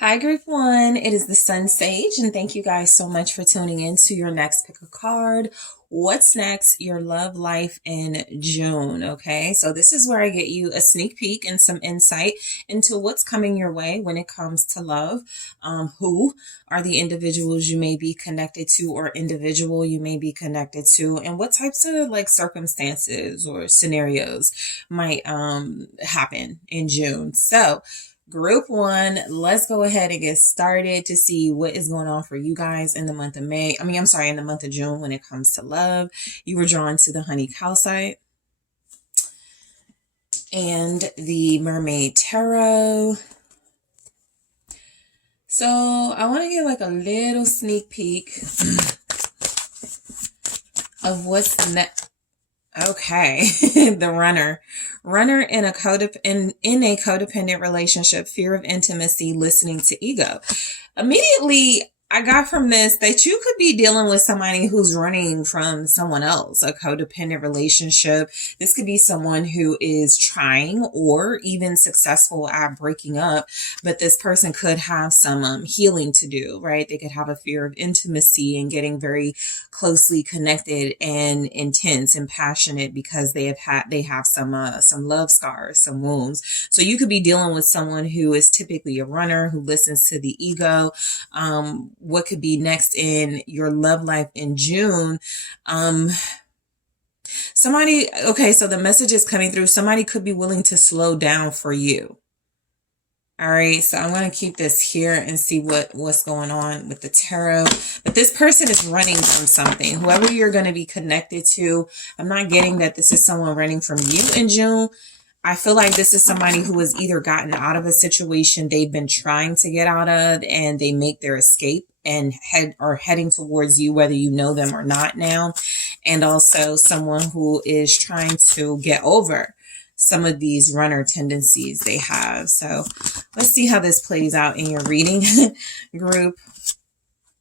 Hi, Group One. It is the SunSage, and thank you guys so much for tuning in to your next pick a card. What's next? Your love life in June. Okay, so this is where I get you a sneak peek and some insight into what's coming your way when it comes to love. Who are the individuals you may be connected to, or individual you may be connected to, and what types of circumstances or scenarios might happen in June. So, Group One, let's go ahead and get started to see what is going on for you guys in the month of May. In the month of June when it comes to love. You were drawn to the Honey Calcite and the Mermaid Tarot. So I want to get a little sneak peek of what's next. Okay, the runner in a codependent relationship, fear of intimacy, listening to ego. Immediately, I got from this that you could be dealing with somebody who's running from someone else, a codependent relationship. This could be someone who is trying or even successful at breaking up, but this person could have some healing to do, right? They could have a fear of intimacy and getting very closely connected and intense and passionate because they have some love scars, some wounds. So you could be dealing with someone who is typically a runner who listens to the ego. What could be next in your love life in June? So the message is coming through. Somebody could be willing to slow down for you. All right, so I'm going to keep this here and see what's going on with the tarot. But this person is running from something. Whoever you're going to be connected to, I'm not getting that this is someone running from you in June. I feel like this is somebody who has either gotten out of a situation they've been trying to get out of, and they make their escape and are heading towards you, whether you know them or not now. And also someone who is trying to get over some of these runner tendencies they have. So let's see how this plays out in your reading. Group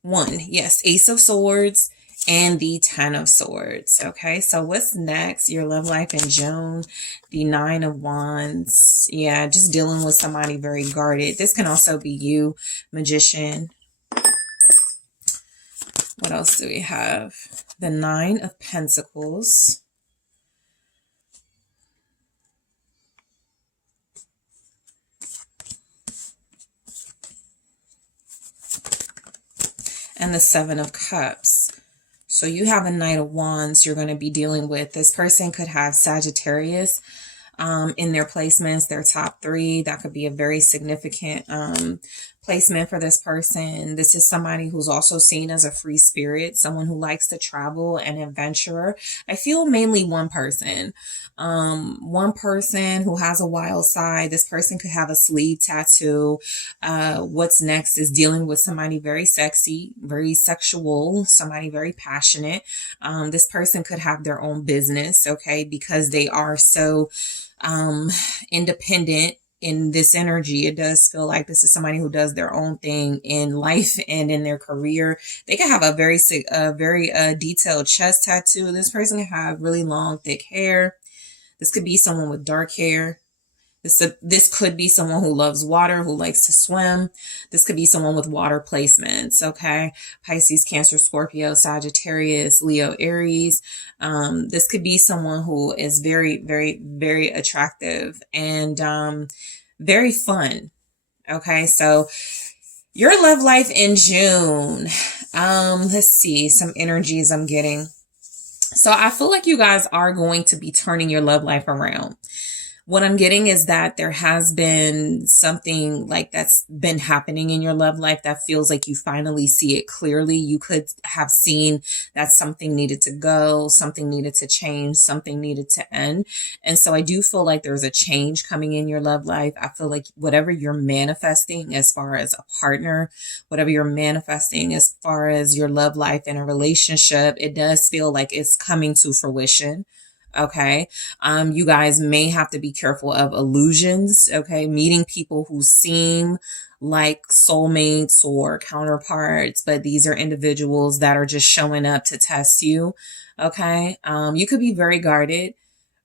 One. Yes, Ace of Swords and the Ten of Swords. Okay, so what's next? Your love life in June. The Nine of Wands. Yeah, just dealing with somebody very guarded. This can also be you, Magician. What else do we have? The Nine of Pentacles. And the Seven of Cups. So you have a Knight of Wands you're going to be dealing with. This person could have Sagittarius in their placements, their top three. That could be a very significant placement for this person. This is somebody who's also seen as a free spirit, someone who likes to travel, an adventurer. I feel mainly one person who has a wild side. This person could have a sleeve tattoo. What's next is dealing with somebody very sexy, very sexual, somebody very passionate. This person could have their own business, okay, because they are so independent in this energy. It does feel like this is somebody who does their own thing in life and in their career. They could have a very detailed chest tattoo. This person could have really long, thick hair. This could be someone with dark hair. This could be someone who loves water, who likes to swim. This could be someone with water placements, okay? Pisces, Cancer, Scorpio, Sagittarius, Leo, Aries. This could be someone who is very, very, very attractive and very fun, okay? So your love life in June. Let's see, some energies I'm getting. So I feel like you guys are going to be turning your love life around. What I'm getting is that there has been something that's been happening in your love life that feels like you finally see it clearly. You could have seen that something needed to go, something needed to change, something needed to end. And so I do feel like there's a change coming in your love life. I feel like whatever you're manifesting as far as a partner, whatever you're manifesting as far as your love life in a relationship, it does feel like it's coming to fruition. Okay. You guys may have to be careful of illusions. Okay. Meeting people who seem like soulmates or counterparts, but these are individuals that are just showing up to test you. Okay. You could be very guarded.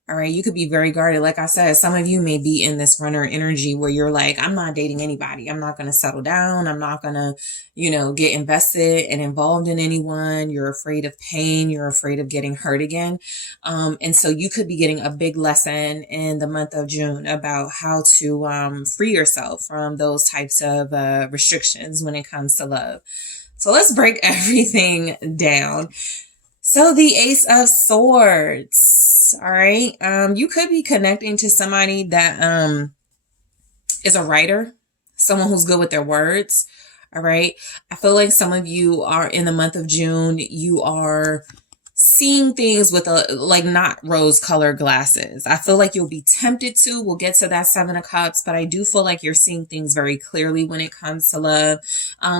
All right, you could be very guarded. Like I said, some of you may be in this runner energy where you're like, I'm not dating anybody. I'm not going to settle down. I'm not going to, get invested and involved in anyone. You're afraid of pain. You're afraid of getting hurt again. And so you could be getting a big lesson in the month of June about how to free yourself from those types of restrictions when it comes to love. So let's break everything down. So the Ace of Swords, all right. You could be connecting to somebody that is a writer, someone who's good with their words, all right. I feel like some of you are in the month of June, you are seeing things with not rose-colored glasses. I feel like you'll be tempted to. We'll get to that Seven of Cups, but I do feel like you're seeing things very clearly when it comes to love.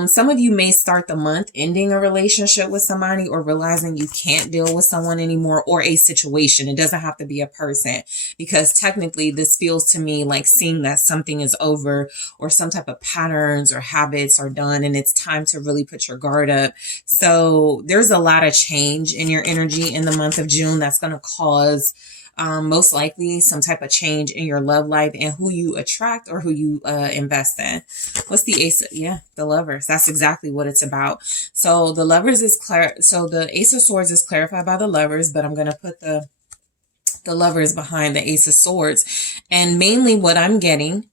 Some of you may start the month ending a relationship with somebody or realizing you can't deal with someone anymore or a situation. It doesn't have to be a person, because technically this feels to me like seeing that something is over or some type of patterns or habits are done and it's time to really put your guard up. So there's a lot of change in your energy in the month of June that's going to cause most likely some type of change in your love life and who you attract or who you invest in. What's the Ace? Yeah, the Lovers. That's exactly what it's about. So the Lovers is clear. So the Ace of Swords is clarified by the Lovers, but I'm going to put the Lovers behind the Ace of Swords. And mainly what I'm getting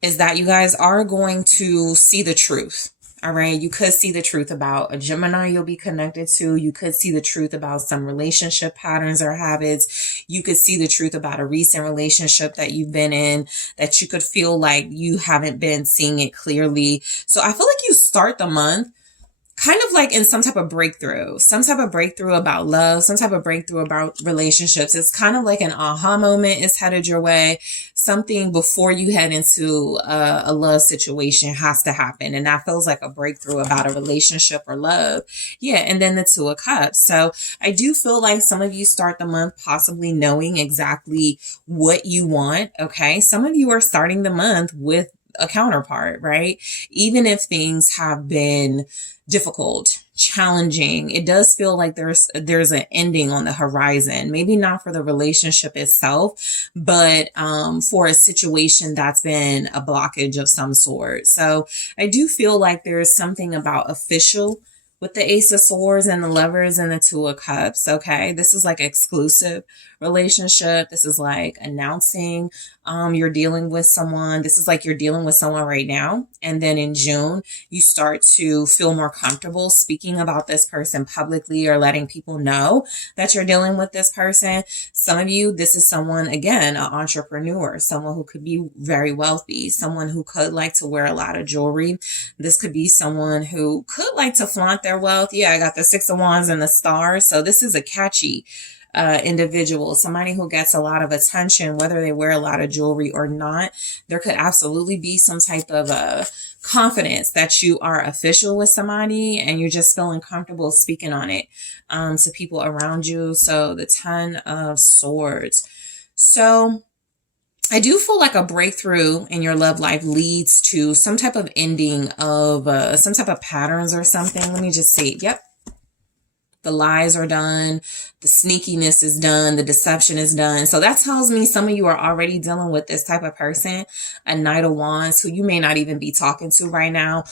is that you guys are going to see the truth. All right. You could see the truth about a Gemini you'll be connected to. You could see the truth about some relationship patterns or habits. You could see the truth about a recent relationship that you've been in that you could feel like you haven't been seeing it clearly. So I feel like you start the month kind of like in some type of breakthrough about love, some type of breakthrough about relationships. It's kind of like an aha moment is headed your way. Something before you head into a love situation has to happen. And that feels like a breakthrough about a relationship or love. Yeah. And then the Two of Cups. So I do feel like some of you start the month possibly knowing exactly what you want. Okay. Some of you are starting the month with a counterpart, right? Even if things have been difficult, challenging, it does feel like there's an ending on the horizon. Maybe not for the relationship itself, but for a situation that's been a blockage of some sort. So I do feel like there's something about official with the Ace of Swords and the Lovers and the Two of Cups. Okay, this is like exclusive relationship. This is like announcing you're dealing with someone. This is like you're dealing with someone right now. And then in June, you start to feel more comfortable speaking about this person publicly or letting people know that you're dealing with this person. Some of you, this is someone, again, an entrepreneur, someone who could be very wealthy, someone who could like to wear a lot of jewelry. This could be someone who could like to flaunt their wealth. Yeah, I got the Six of Wands and the Star. So this is a catchy individual, somebody who gets a lot of attention, whether they wear a lot of jewelry or not. There could absolutely be some type of confidence that you are official with somebody and you're just feeling comfortable speaking on it to people around you. So the Ten of Swords. So I do feel like a breakthrough in your love life leads to some type of ending of some type of patterns or something. Let me just see. Yep. The lies are done. The sneakiness is done. The deception is done. So that tells me some of you are already dealing with this type of person, a Knight of Wands, who you may not even be talking to right now.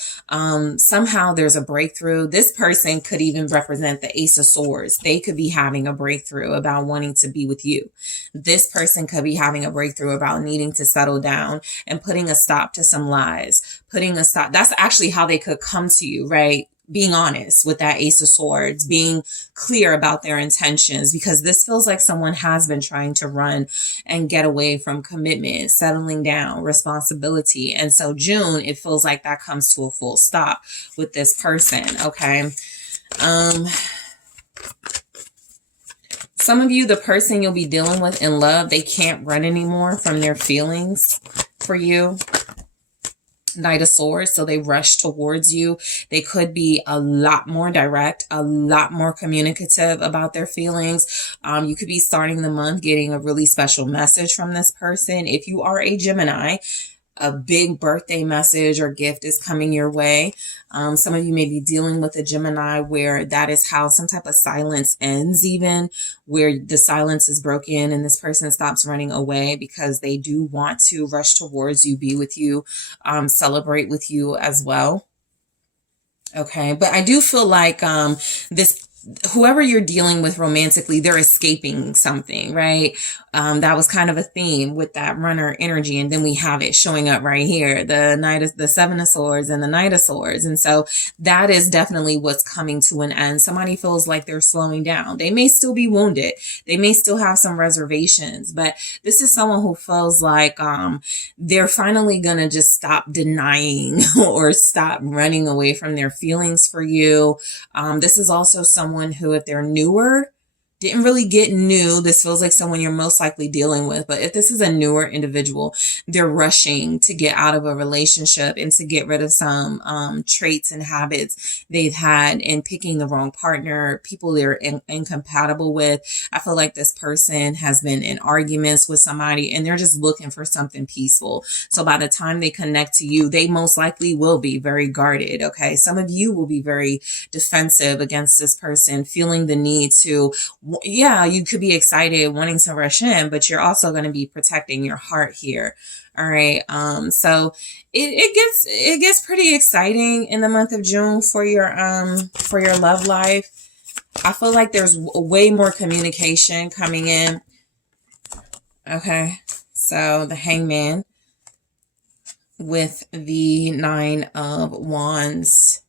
Somehow there's a breakthrough. This person could even represent the Ace of Swords. They could be having a breakthrough about wanting to be with you. This person could be having a breakthrough about needing to settle down and putting a stop to some lies, putting a stop. That's actually how they could come to you, right? Being honest with that Ace of Swords, being clear about their intentions, because this feels like someone has been trying to run and get away from commitment, settling down, responsibility. And so June, it feels like that comes to a full stop with this person. Okay. Some of you, the person you'll be dealing with in love, they can't run anymore from their feelings for you. Knight of Swords, so they rush towards you. They could be a lot more direct, a lot more communicative about their feelings. You could be starting the month getting a really special message from this person. If you are a Gemini, a big birthday message or gift is coming your way. Some of you may be dealing with a Gemini where that is how some type of silence ends, even where the silence is broken and this person stops running away because they do want to rush towards you, be with you, celebrate with you as well. Okay, but I do feel like this whoever you're dealing with romantically, they're escaping something, right? That was kind of a theme with that runner energy. And then we have it showing up right here, the Seven of Swords and the Knight of Swords. And so that is definitely what's coming to an end. Somebody feels like they're slowing down. They may still be wounded. They may still have some reservations, but this is someone who feels like, they're finally going to just stop denying or stop running away from their feelings for you. This is also someone who, if they're newer, didn't really get new. This feels like someone you're most likely dealing with. But if this is a newer individual, they're rushing to get out of a relationship and to get rid of some traits and habits they've had in picking the wrong partner, people they're incompatible with. I feel like this person has been in arguments with somebody and they're just looking for something peaceful. So by the time they connect to you, they most likely will be very guarded. Okay. Some of you will be very defensive against this person, feeling the need to, yeah, you could be excited, wanting to rush in, but you're also going to be protecting your heart here. All right. So it gets pretty exciting in the month of June for your love life. I feel like there's way more communication coming in. Okay. So the Hangman with the Nine of Wands.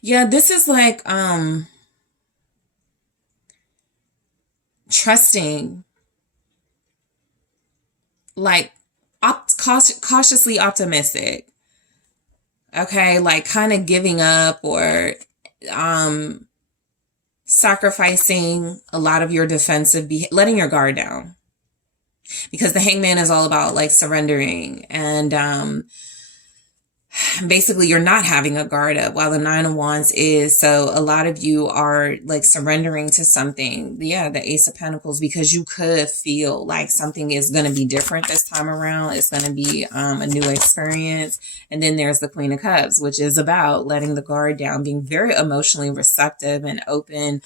Yeah, this is like trusting, like cautiously optimistic. Okay, like kind of giving up or sacrificing a lot of your defensive letting your guard down. Because the Hangman is all about like surrendering and basically you're not having a guard up while the Nine of Wands is. So a lot of you are like surrendering to something. Yeah, the Ace of Pentacles, because you could feel like something is going to be different this time around. It's going to be a new experience. And then there's the Queen of Cups, which is about letting the guard down, being very emotionally receptive and open,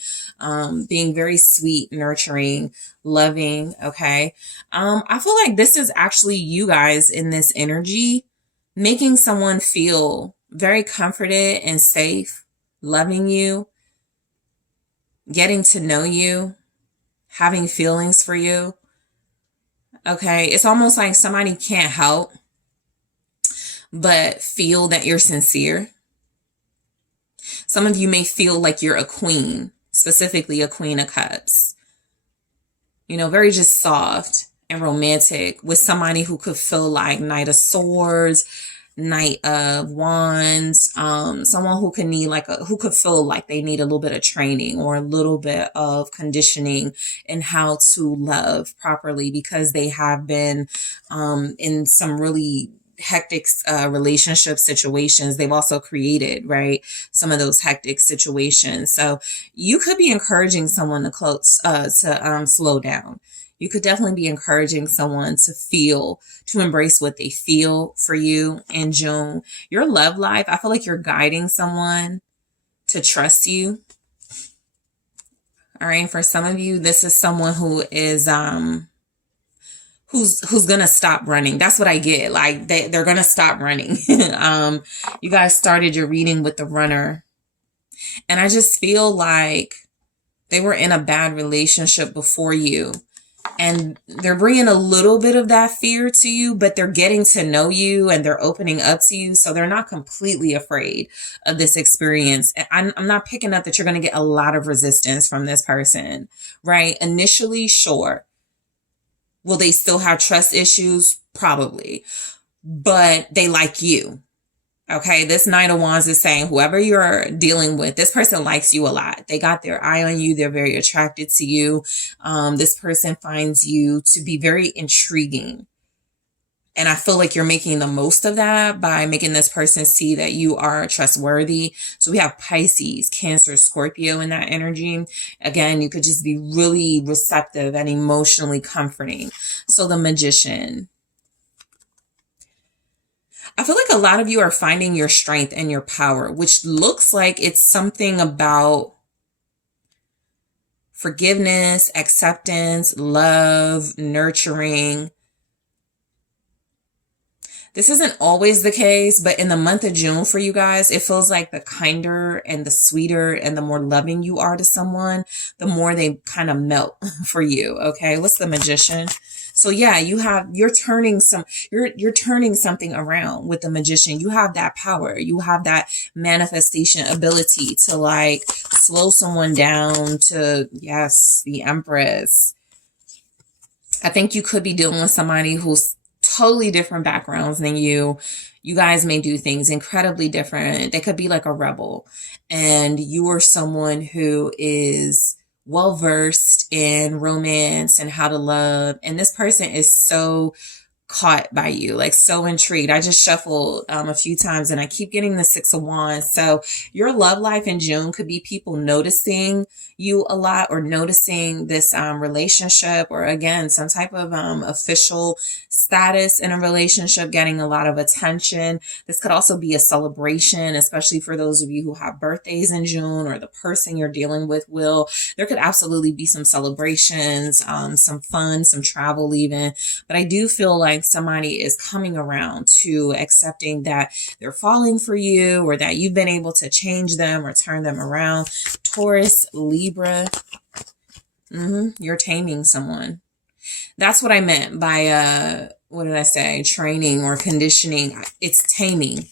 being very sweet, nurturing, loving. Okay. I feel like this is actually you guys in this energy, making someone feel very comforted and safe, loving you, getting to know you, having feelings for you. Okay, it's almost like somebody can't help but feel that you're sincere. Some of you may feel like you're a queen, specifically a Queen of Cups. You know, very just soft and romantic with somebody who could feel like Knight of Swords, Knight of Wands, someone who could need who could feel like they need a little bit of training or a little bit of conditioning in how to love properly because they have been in some really hectic relationship situations. They've also created, right, some of those hectic situations. So you could be encouraging someone to slow down. You could definitely be encouraging someone to embrace what they feel for you in June. Your love life, I feel like you're guiding someone to trust you. All right. For some of you, this is someone who is, who's going to stop running. That's what I get. Like they're going to stop running. You guys started your reading with the Runner. And I just feel like they were in a bad relationship before you. And they're bringing a little bit of that fear to you, but they're getting to know you and they're opening up to you. So they're not completely afraid of this experience. And I'm not picking up that you're going to get a lot of resistance from this person, right? Initially, sure. Will they still have trust issues? Probably. But they like you. Okay, this Knight of Wands is saying whoever you're dealing with, this person likes you a lot. They got their eye on you. They're very attracted to you. This person finds you to be very intriguing. And I feel like you're making the most of that by making this person see that you are trustworthy. So we have Pisces, Cancer, Scorpio in that energy. Again, you could just be really receptive and emotionally comforting. So the Magician. I feel like a lot of you are finding your strength and your power, which looks like it's something about forgiveness, acceptance, love, nurturing. This isn't always the case, but in the month of June for you guys, it feels like the kinder and the sweeter and the more loving you are to someone, the more they kind of melt for you. Okay. What's the Magician? So yeah, you're turning something around with the Magician. You have that power. You have that manifestation ability to like slow someone down to, yes, the Empress. I think you could be dealing with somebody who's totally different backgrounds than you. You guys may do things incredibly different. They could be like a rebel, and you are someone who is well versed in romance and how to love. And this person is so caught by you, like so intrigued. I just shuffled a few times and I keep getting the Six of Wands. So your love life in June could be people noticing you a lot, or noticing this relationship, or again, some type of official status in a relationship getting a lot of attention. This could also be a celebration, especially for those of you who have birthdays in June, or the person you're dealing with will. There could absolutely be some celebrations, some fun, some travel even. But I do feel like somebody is coming around to accepting that they're falling for you, or that you've been able to change them or turn them around. Taurus, Libra. You're taming someone. That's what I meant by, what did I say? Training or conditioning. It's taming.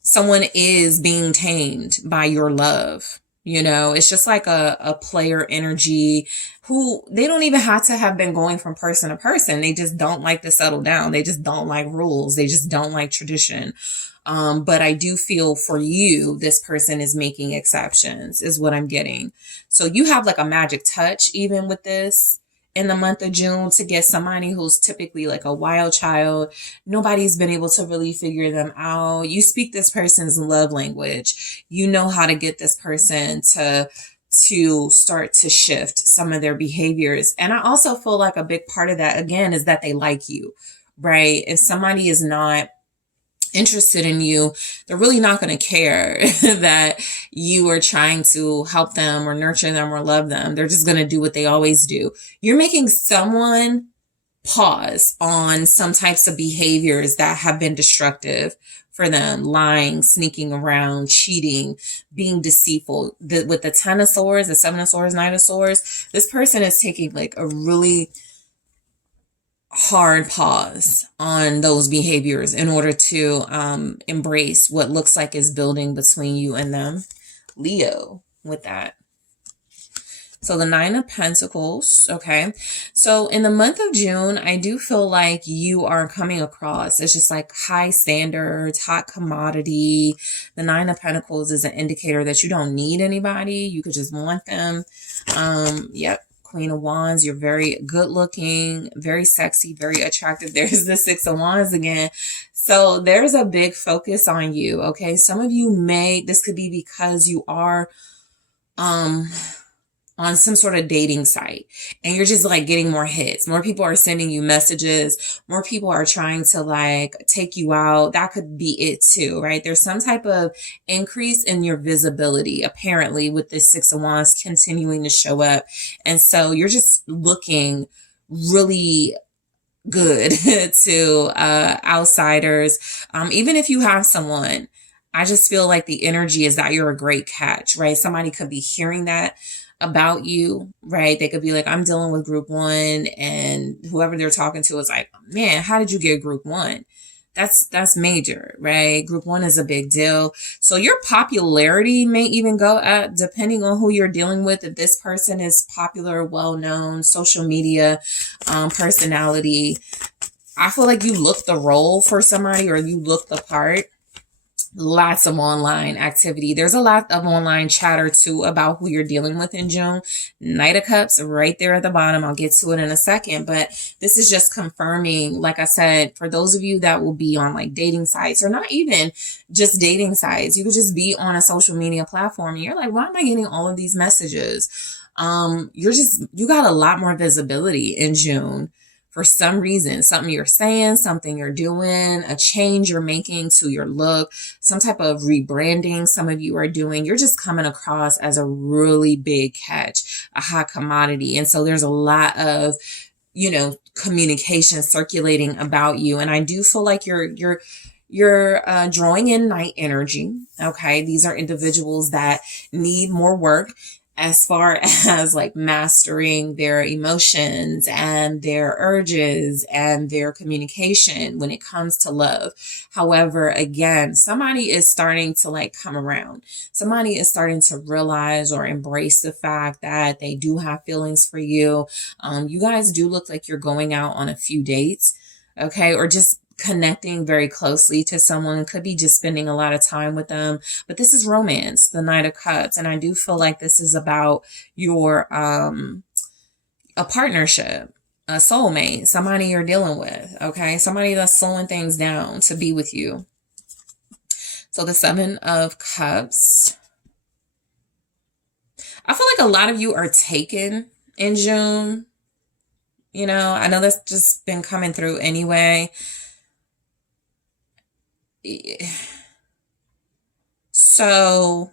Someone is being tamed by your love. You know, it's just like a player energy who they don't even have to have been going from person to person. They just don't like to settle down. They just don't like rules. They just don't like tradition. But I do feel for you, this person is making exceptions, is what I'm getting. So you have like a magic touch, even with this in the month of June, to get somebody who's typically like a wild child. Nobody's been able to really figure them out. You speak this person's love language. You know how to get this person to start to shift some of their behaviors. And I also feel like a big part of that, again, is that they like you, right? If somebody is not interested in you, they're really not going to care that you are trying to help them or nurture them or love them. They're just going to do what they always do. You're making someone pause on some types of behaviors that have been destructive for them: lying, sneaking around, cheating, being deceitful. With the Ten of Swords, the Seven of Swords, Nine of Swords, this person is taking like a really hard pause on those behaviors in order to embrace what looks like is building between you and them. Leo with that. So the Nine of Pentacles, okay? So in the month of June, I do feel like you are coming across, it's just like high standards, hot commodity. The Nine of Pentacles is an indicator that you don't need anybody. You could just want them. Yep. Queen of Wands, you're very good looking, very sexy, very attractive. There's the Six of Wands again. So there's a big focus on you, okay? Some of you this could be because you are on some sort of dating site and you're just like getting more hits. More people are sending you messages. More people are trying to like take you out. That could be it too, right? There's some type of increase in your visibility, apparently, with this Six of Wands continuing to show up. And so you're just looking really good to outsiders. Even if you have someone, I just feel like the energy is that you're a great catch, right? Somebody could be hearing that about you, right? They could be like, I'm dealing with group one, and whoever they're talking to is like, man, how did you get group one? That's major, right? Group one is a big deal. So your popularity may even go up depending on who you're dealing with. If this person is popular, well-known, social media personality, I feel like you look the role for somebody, or you look the part. Lots of online activity. There's a lot of online chatter too about who you're dealing with in June. Knight of Cups right there at the bottom. I'll get to it in a second, but this is just confirming, like I said, for those of you that will be on like dating sites, or not even just dating sites, you could just be on a social media platform and you're like, why am I getting all of these messages? You got a lot more visibility in June. For some reason, something you're saying, something you're doing, a change you're making to your look, some type of rebranding some of you are doing, you're just coming across as a really big catch, a hot commodity. And so there's a lot of, communication circulating about you. And I do feel like you're drawing in night energy. Okay. These are individuals that need more work as far as like mastering their emotions and their urges and their communication when it comes to love. However, again, somebody is starting to like come around. Somebody is starting to realize or embrace the fact that they do have feelings for you. You guys do look like you're going out on a few dates, okay, or just connecting very closely to someone. Could be just spending a lot of time with them, but this is romance, the Knight of Cups, and I do feel like this is about your a partnership, a soulmate, somebody you're dealing with, okay, somebody that's slowing things down to be with you. So the Seven of Cups, I feel like a lot of you are taken in June. I know that's just been coming through anyway. So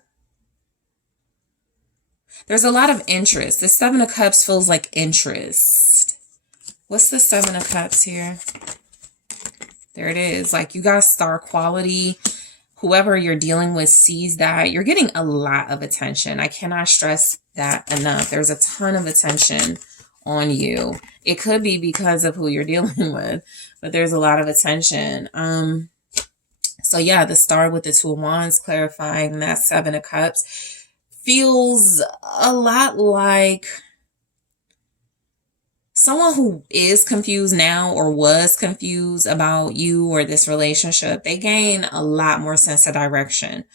there's a lot of interest. The Seven of Cups feels like interest. What's the Seven of Cups here? There it is. Like you got star quality. Whoever you're dealing with sees that. You're getting a lot of attention. I cannot stress that enough. There's a ton of attention on you. It could be because of who you're dealing with, but there's a lot of attention. So yeah, the Star with the Two of Wands clarifying that Seven of Cups feels a lot like someone who is confused now or was confused about you or this relationship. They gain a lot more sense of direction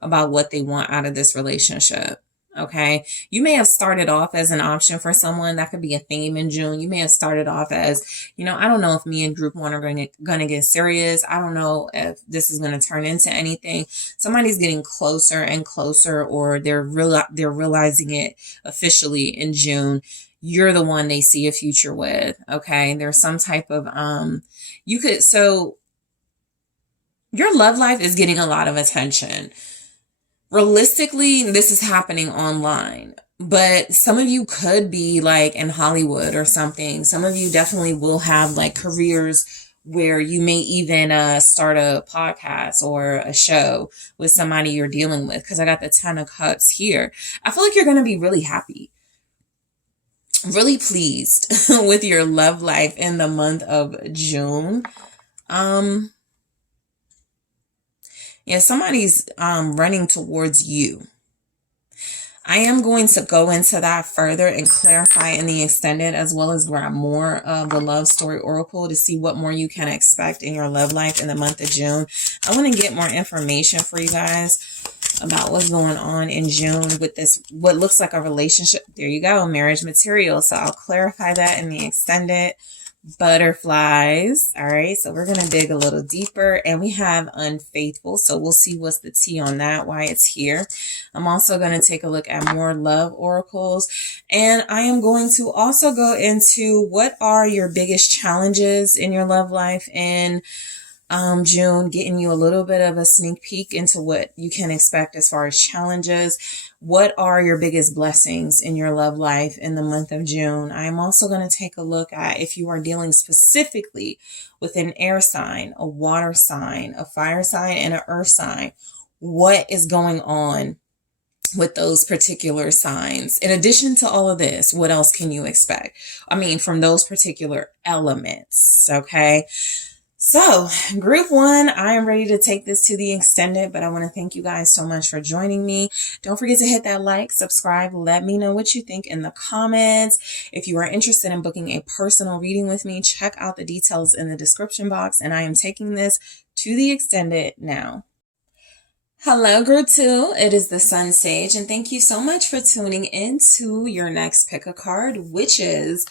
about what they want out of this relationship. Okay. You may have started off as an option for someone. That could be a theme in June. You may have started off as, I don't know if me and group one are going to get serious. I don't know if this is going to turn into anything. Somebody's getting closer and closer, or they're realizing it officially in June. You're the one they see a future with. Okay. There's some type of, so your love life is getting a lot of attention. Realistically, this is happening online, but some of you could be like in Hollywood or something. Some of you definitely will have like careers where you may even start a podcast or a show with somebody you're dealing with, because I got the Ten of Cups here. I feel like you're going to be really happy, really pleased with your love life in the month of June. Yeah, somebody's running towards you. I am going to go into that further and clarify in the extended, as well as grab more of the love story oracle to see what more you can expect in your love life in the month of June. I want to get more information for you guys about what's going on in June with this, what looks like a relationship. There you go, marriage material. So I'll clarify that in the extended. Butterflies. All right, so we're gonna dig a little deeper, and we have unfaithful, so we'll see what's the tea on that, why it's here. I'm also going to take a look at more love oracles, and I am going to also go into what are your biggest challenges in your love life in June, getting you a little bit of a sneak peek into what you can expect as far as challenges. What are your biggest blessings in your love life in the month of June? I am also going to take a look at if you are dealing specifically with an air sign, a water sign, a fire sign, and an earth sign. What is going on with those particular signs? In addition to all of this, what else can you expect? I mean, from those particular elements, okay? So group one, I am ready to take this to the extended, but I want to thank you guys so much for joining me. Don't forget to hit that like, subscribe, let me know what you think in the comments. If you are interested in booking a personal reading with me, check out the details in the description box, and I am taking this to the extended now. Hello, Group 2. It is the SunSage, and thank you so much for tuning in to your next pick a card, which is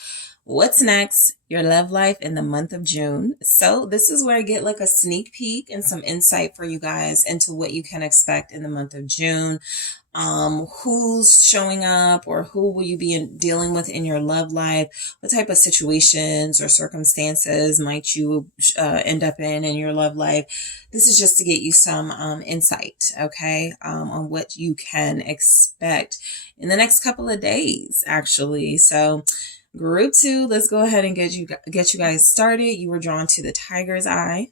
what's next, your love life in the month of June. So this is where I get like a sneak peek and some insight for you guys into what you can expect in the month of June. Who's showing up, or who will you be dealing with in your love life? What type of situations or circumstances might you end up in your love life? This is just to get you some insight, okay, on what you can expect in the next couple of days, actually. So Group 2, let's go ahead and get you guys started. You were drawn to the Tiger's Eye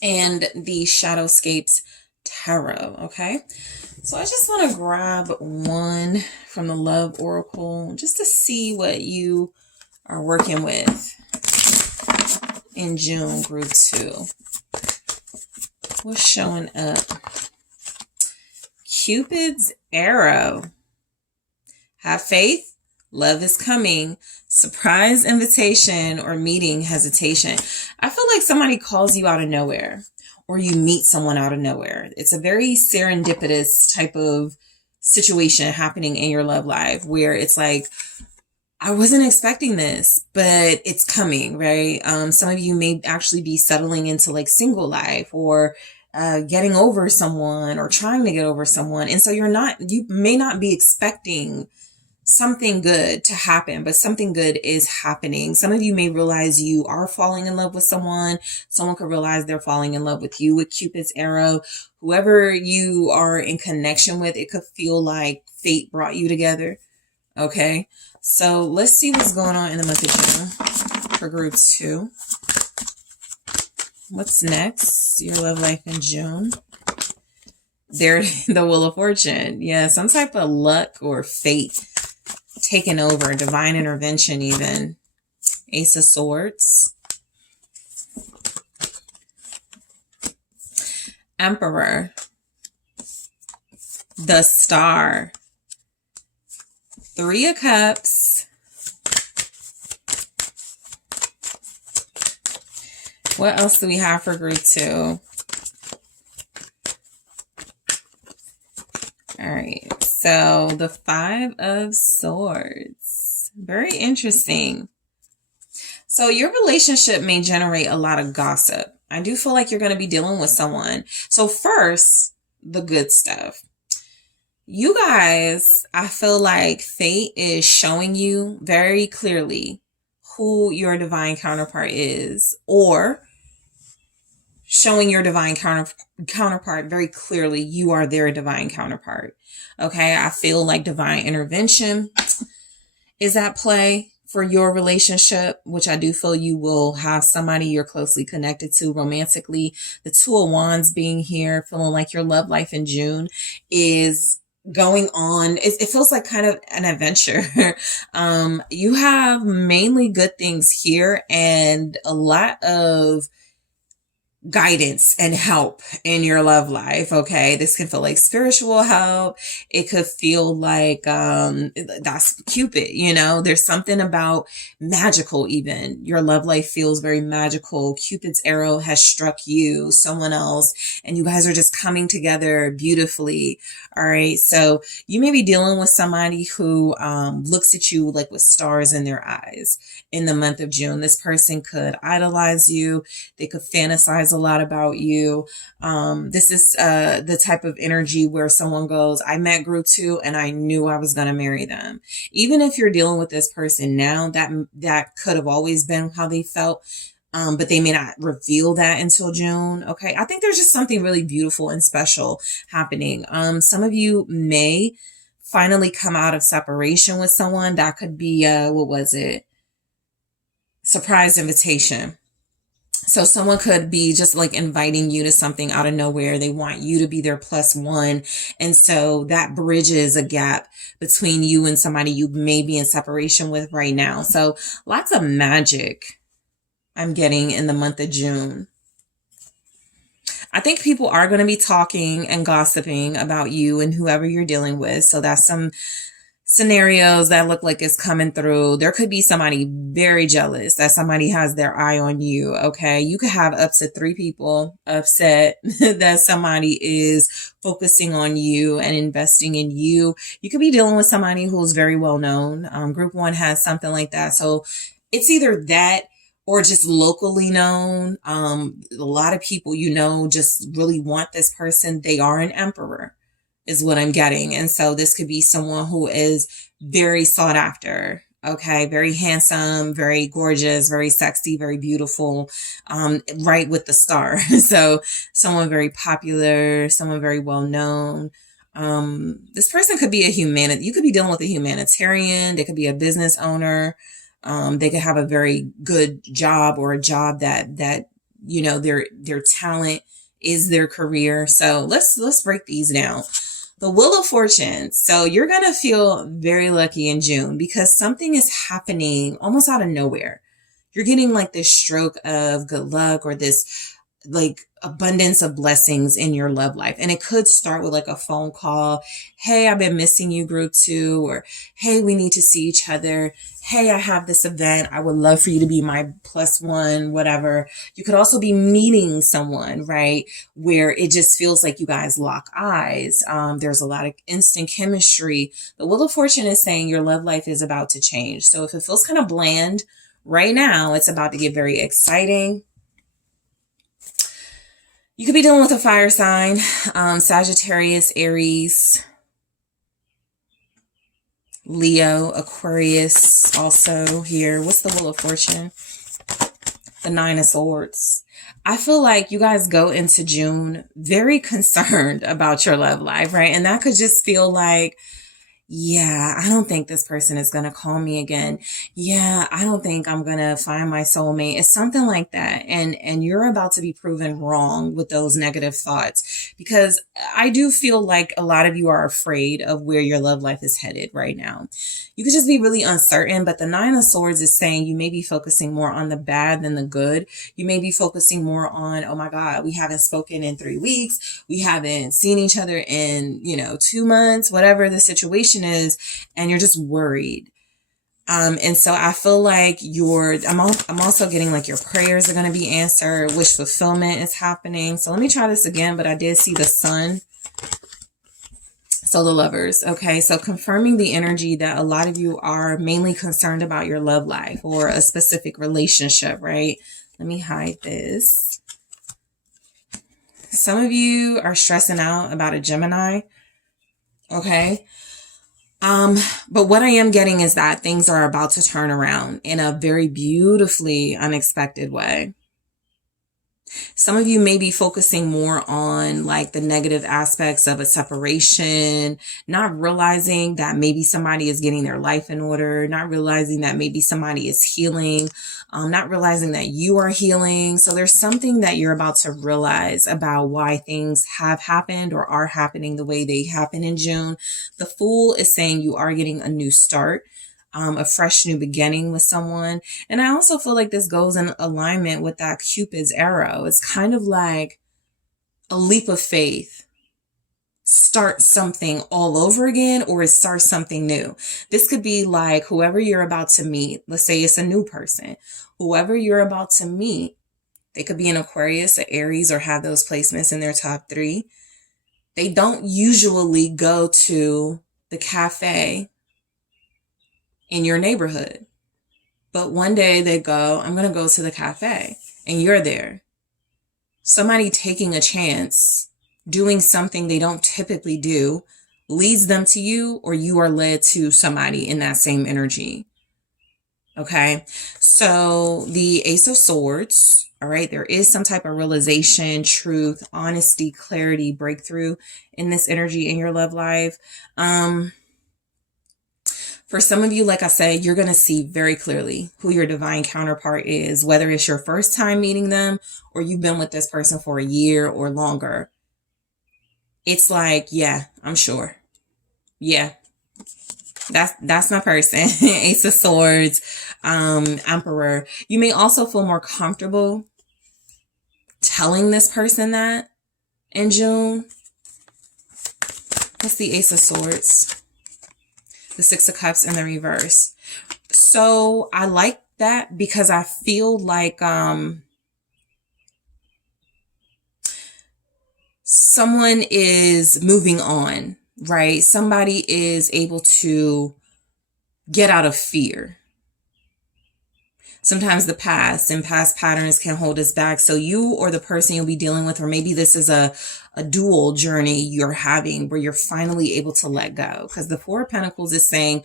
and the Shadowscapes Tarot, okay? So I just want to grab one from the Love Oracle just to see what you are working with in June, Group 2. What's showing up? Cupid's arrow. Have faith. Love is coming. Surprise invitation or meeting hesitation. I feel like somebody calls you out of nowhere, or you meet someone out of nowhere. It's a very serendipitous type of situation happening in your love life where it's like, I wasn't expecting this, but it's coming, right? Some of you may actually be settling into like single life, or getting over someone, or trying to get over someone. And so you may not be expecting something good to happen, but something good is happening. Some of you may realize you are falling in love with someone. Someone could realize they're falling in love with you with Cupid's arrow. Whoever you are in connection with, it could feel like fate brought you together. Okay, so let's see what's going on in the month of June for Group 2. What's next? Your love life in June. There, the Wheel of Fortune. Yeah, some type of luck or fate taken over, divine intervention even. Ace of Swords. Emperor. The Star. Three of Cups. What else do we have for Group 2? All right, so the Five of Swords. Very interesting. So your relationship may generate a lot of gossip. I do feel like you're going to be dealing with someone. So first, the good stuff. You guys, I feel like fate is showing you very clearly who your divine counterpart is, or showing your divine counterpart very clearly you are their divine counterpart. Okay, I feel like divine intervention is at play for your relationship, which I do feel you will have somebody you're closely connected to romantically. The Two of Wands being here, feeling like your love life in June is going on. It feels like kind of an adventure. You have mainly good things here, and a lot of guidance and help in your love life. Okay, this can feel like spiritual help. It could feel like that's Cupid, there's something about magical. Even your love life feels very magical. Cupid's arrow has struck you, someone else, and you guys are just coming together beautifully. All right, so you may be dealing with somebody who looks at you like with stars in their eyes in the month of June. This person could idolize you. They could fantasize a lot about you. This is the type of energy where someone goes, I met Group 2 and I knew I was going to marry them. Even if you're dealing with this person now, that could have always been how they felt. But they may not reveal that until June. Okay, I think there's just something really beautiful and special happening. Some of you may finally come out of separation with someone. That could be, what was it? Surprise invitation. So someone could be just like inviting you to something out of nowhere. They want you to be their plus one. And so that bridges a gap between you and somebody you may be in separation with right now. So lots of magic I'm getting in the month of June. I think people are going to be talking and gossiping about you and whoever you're dealing with. So that's some scenarios that look like it's coming through. There could be somebody very jealous that somebody has their eye on you. Okay. You could have up to 3 people upset that somebody is focusing on you and investing in you. You could be dealing with somebody who's very well known. Group 1 has something like that. So it's either that or just locally known. A lot of people, just really want this person. They are an emperor is what I'm getting. And so this could be someone who is very sought after. Okay. Very handsome, very gorgeous, very sexy, very beautiful, right with the star. So someone very popular, someone very well known. This person could be you could be dealing with a humanitarian. They could be a business owner. They could have a very good job or a job that their talent is their career. So let's break these down. The Wheel of Fortune. So you're going to feel very lucky in June because something is happening almost out of nowhere. You're getting like this stroke of good luck or this like abundance of blessings in your love life. And it could start with like a phone call. Hey, I've been missing you, group 2, or hey, we need to see each other. Hey, I have this event. I would love for you to be my +1, whatever. You could also be meeting someone, right? Where it just feels like you guys lock eyes. There's a lot of instant chemistry. The Wheel of Fortune is saying your love life is about to change. So if it feels kind of bland right now, it's about to get very exciting. You could be dealing with a fire sign, Sagittarius, Aries, Leo, Aquarius also here. What's the Wheel of Fortune? The 9 of Swords. I feel like you guys go into June very concerned about your love life, right? And that could just feel like, yeah, I don't think this person is going to call me again. Yeah, I don't think I'm going to find my soulmate. It's something like that. And you're about to be proven wrong with those negative thoughts because I do feel like a lot of you are afraid of where your love life is headed right now. You could just be really uncertain, but the 9 of Swords is saying you may be focusing more on the bad than the good. You may be focusing more on, oh my God, we haven't spoken in 3 weeks. We haven't seen each other in, 2 months, whatever the situation is, and you're just worried. And so I feel like I'm also getting like your prayers are going to be answered, wish fulfillment is happening. So let me try this again, but I did see the Sun. So the Lovers. Okay. So confirming the energy that a lot of you are mainly concerned about your love life or a specific relationship, right? Let me hide this. Some of you are stressing out about a Gemini. Okay. But what I am getting is that things are about to turn around in a very beautifully unexpected way. Some of you may be focusing more on like the negative aspects of a separation, not realizing that maybe somebody is getting their life in order, not realizing that maybe somebody is healing, not realizing that you are healing. So there's something that you're about to realize about why things have happened or are happening the way they happen in June. The Fool is saying you are getting a new start. A fresh new beginning with someone. And I also feel like this goes in alignment with that Cupid's arrow. It's kind of like a leap of faith. Start something all over again or start something new. This could be like whoever you're about to meet. Let's say it's a new person. Whoever you're about to meet, they could be an Aquarius, an Aries, or have those placements in their top 3. They don't usually go to the cafe in your neighborhood. But one day they go, I'm going to go to the cafe, and you're there. Somebody taking a chance, doing something they don't typically do, leads them to you, or you are led to somebody in that same energy. Okay. So the Ace of Swords, all right, there is some type of realization, truth, honesty, clarity, breakthrough in this energy in your love life. For some of you, like I said, you're going to see very clearly who your divine counterpart is, whether it's your first time meeting them or you've been with this person for a year or longer. It's like, yeah, I'm sure. Yeah, that's my person. Ace of Swords, Emperor. You may also feel more comfortable telling this person that in June. What's the Ace of Swords? The Six of Cups in the reverse. So I like that because I feel like someone is moving on, right? Somebody is able to get out of fear. Sometimes the past and past patterns can hold us back. So you or the person you'll be dealing with, or maybe this is a dual journey you're having where you're finally able to let go. Because the Four of Pentacles is saying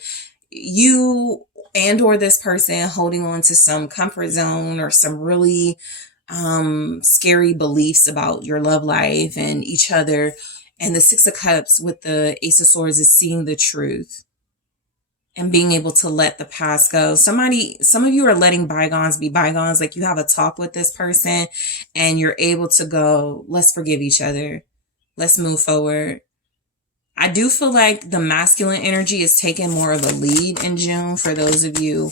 you and or this person holding on to some comfort zone or some really scary beliefs about your love life and each other. And the Six of Cups with the Ace of Swords is seeing the truth and being able to let the past go. Some of you are letting bygones be bygones. Like you have a talk with this person and you're able to go, let's forgive each other. Let's move forward. I do feel like the masculine energy is taking more of a lead in June for those of you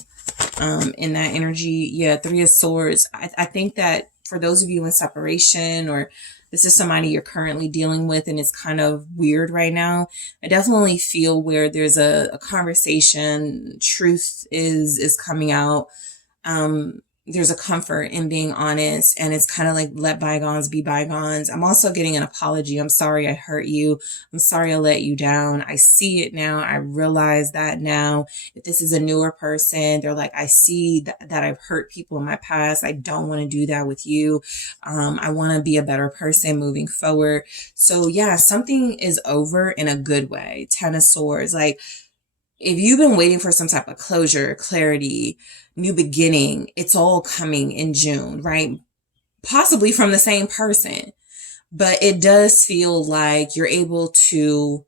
in that energy. Yeah, Three of Swords. I think that for those of you in separation, or this is somebody you're currently dealing with and it's kind of weird right now, I definitely feel where there's a conversation, truth is coming out. There's a comfort in being honest, and it's kind of like let bygones be bygones. I'm also getting an apology. I'm sorry I hurt you. I'm sorry I let you down. I see it now. I realize that now. If this is a newer person, they're like, I see that I've hurt people in my past. I don't want to do that with you. I want to be a better person moving forward. So yeah, something is over in a good way. Ten of Swords. Like, if you've been waiting for some type of closure, clarity, new beginning, it's all coming in June, right? Possibly from the same person, but it does feel like you're able to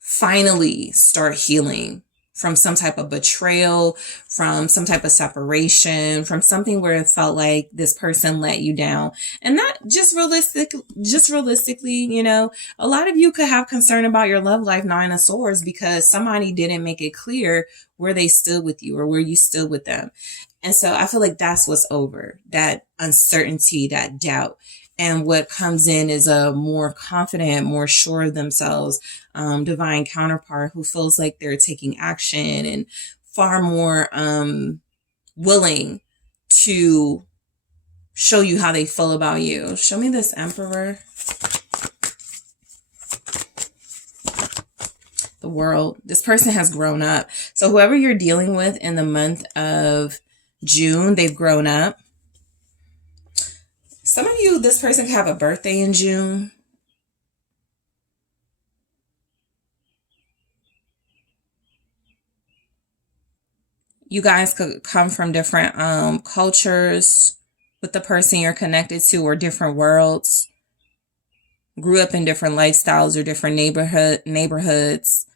finally start healing from some type of betrayal, from some type of separation, from something where it felt like this person let you down. And not just realistically, you know, a lot of you could have concern about your love life, Nine of Swords, because somebody didn't make it clear where they stood with you or where you stood with them. And so I feel like that's what's over, that uncertainty, that doubt. And what comes in is a more confident, more sure of themselves, divine counterpart who feels like they're taking action and far more willing to show you how they feel about you. Show me this Emperor. The World. This person has grown up. So whoever you're dealing with in the month of June, they've grown up. Some of you, this person could have a birthday in June. You guys could come from different cultures with the person you're connected to, or different worlds. Grew up in different lifestyles or different neighborhoods.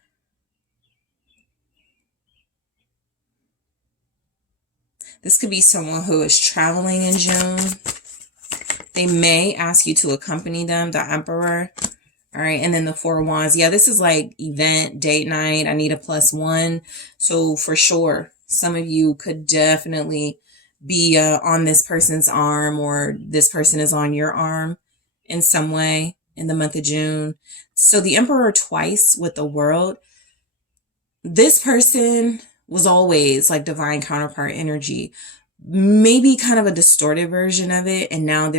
This could be someone who is traveling in June. They may ask you to accompany them, the Emperor. All right. And then the Four of Wands. Yeah, this is like event, date night. I need a +1. So for sure, some of you could definitely be on this person's arm, or this person is on your arm in some way in the month of June. So the Emperor twice with the World. This person was always like divine counterpart energy. Maybe kind of a distorted version of it, and now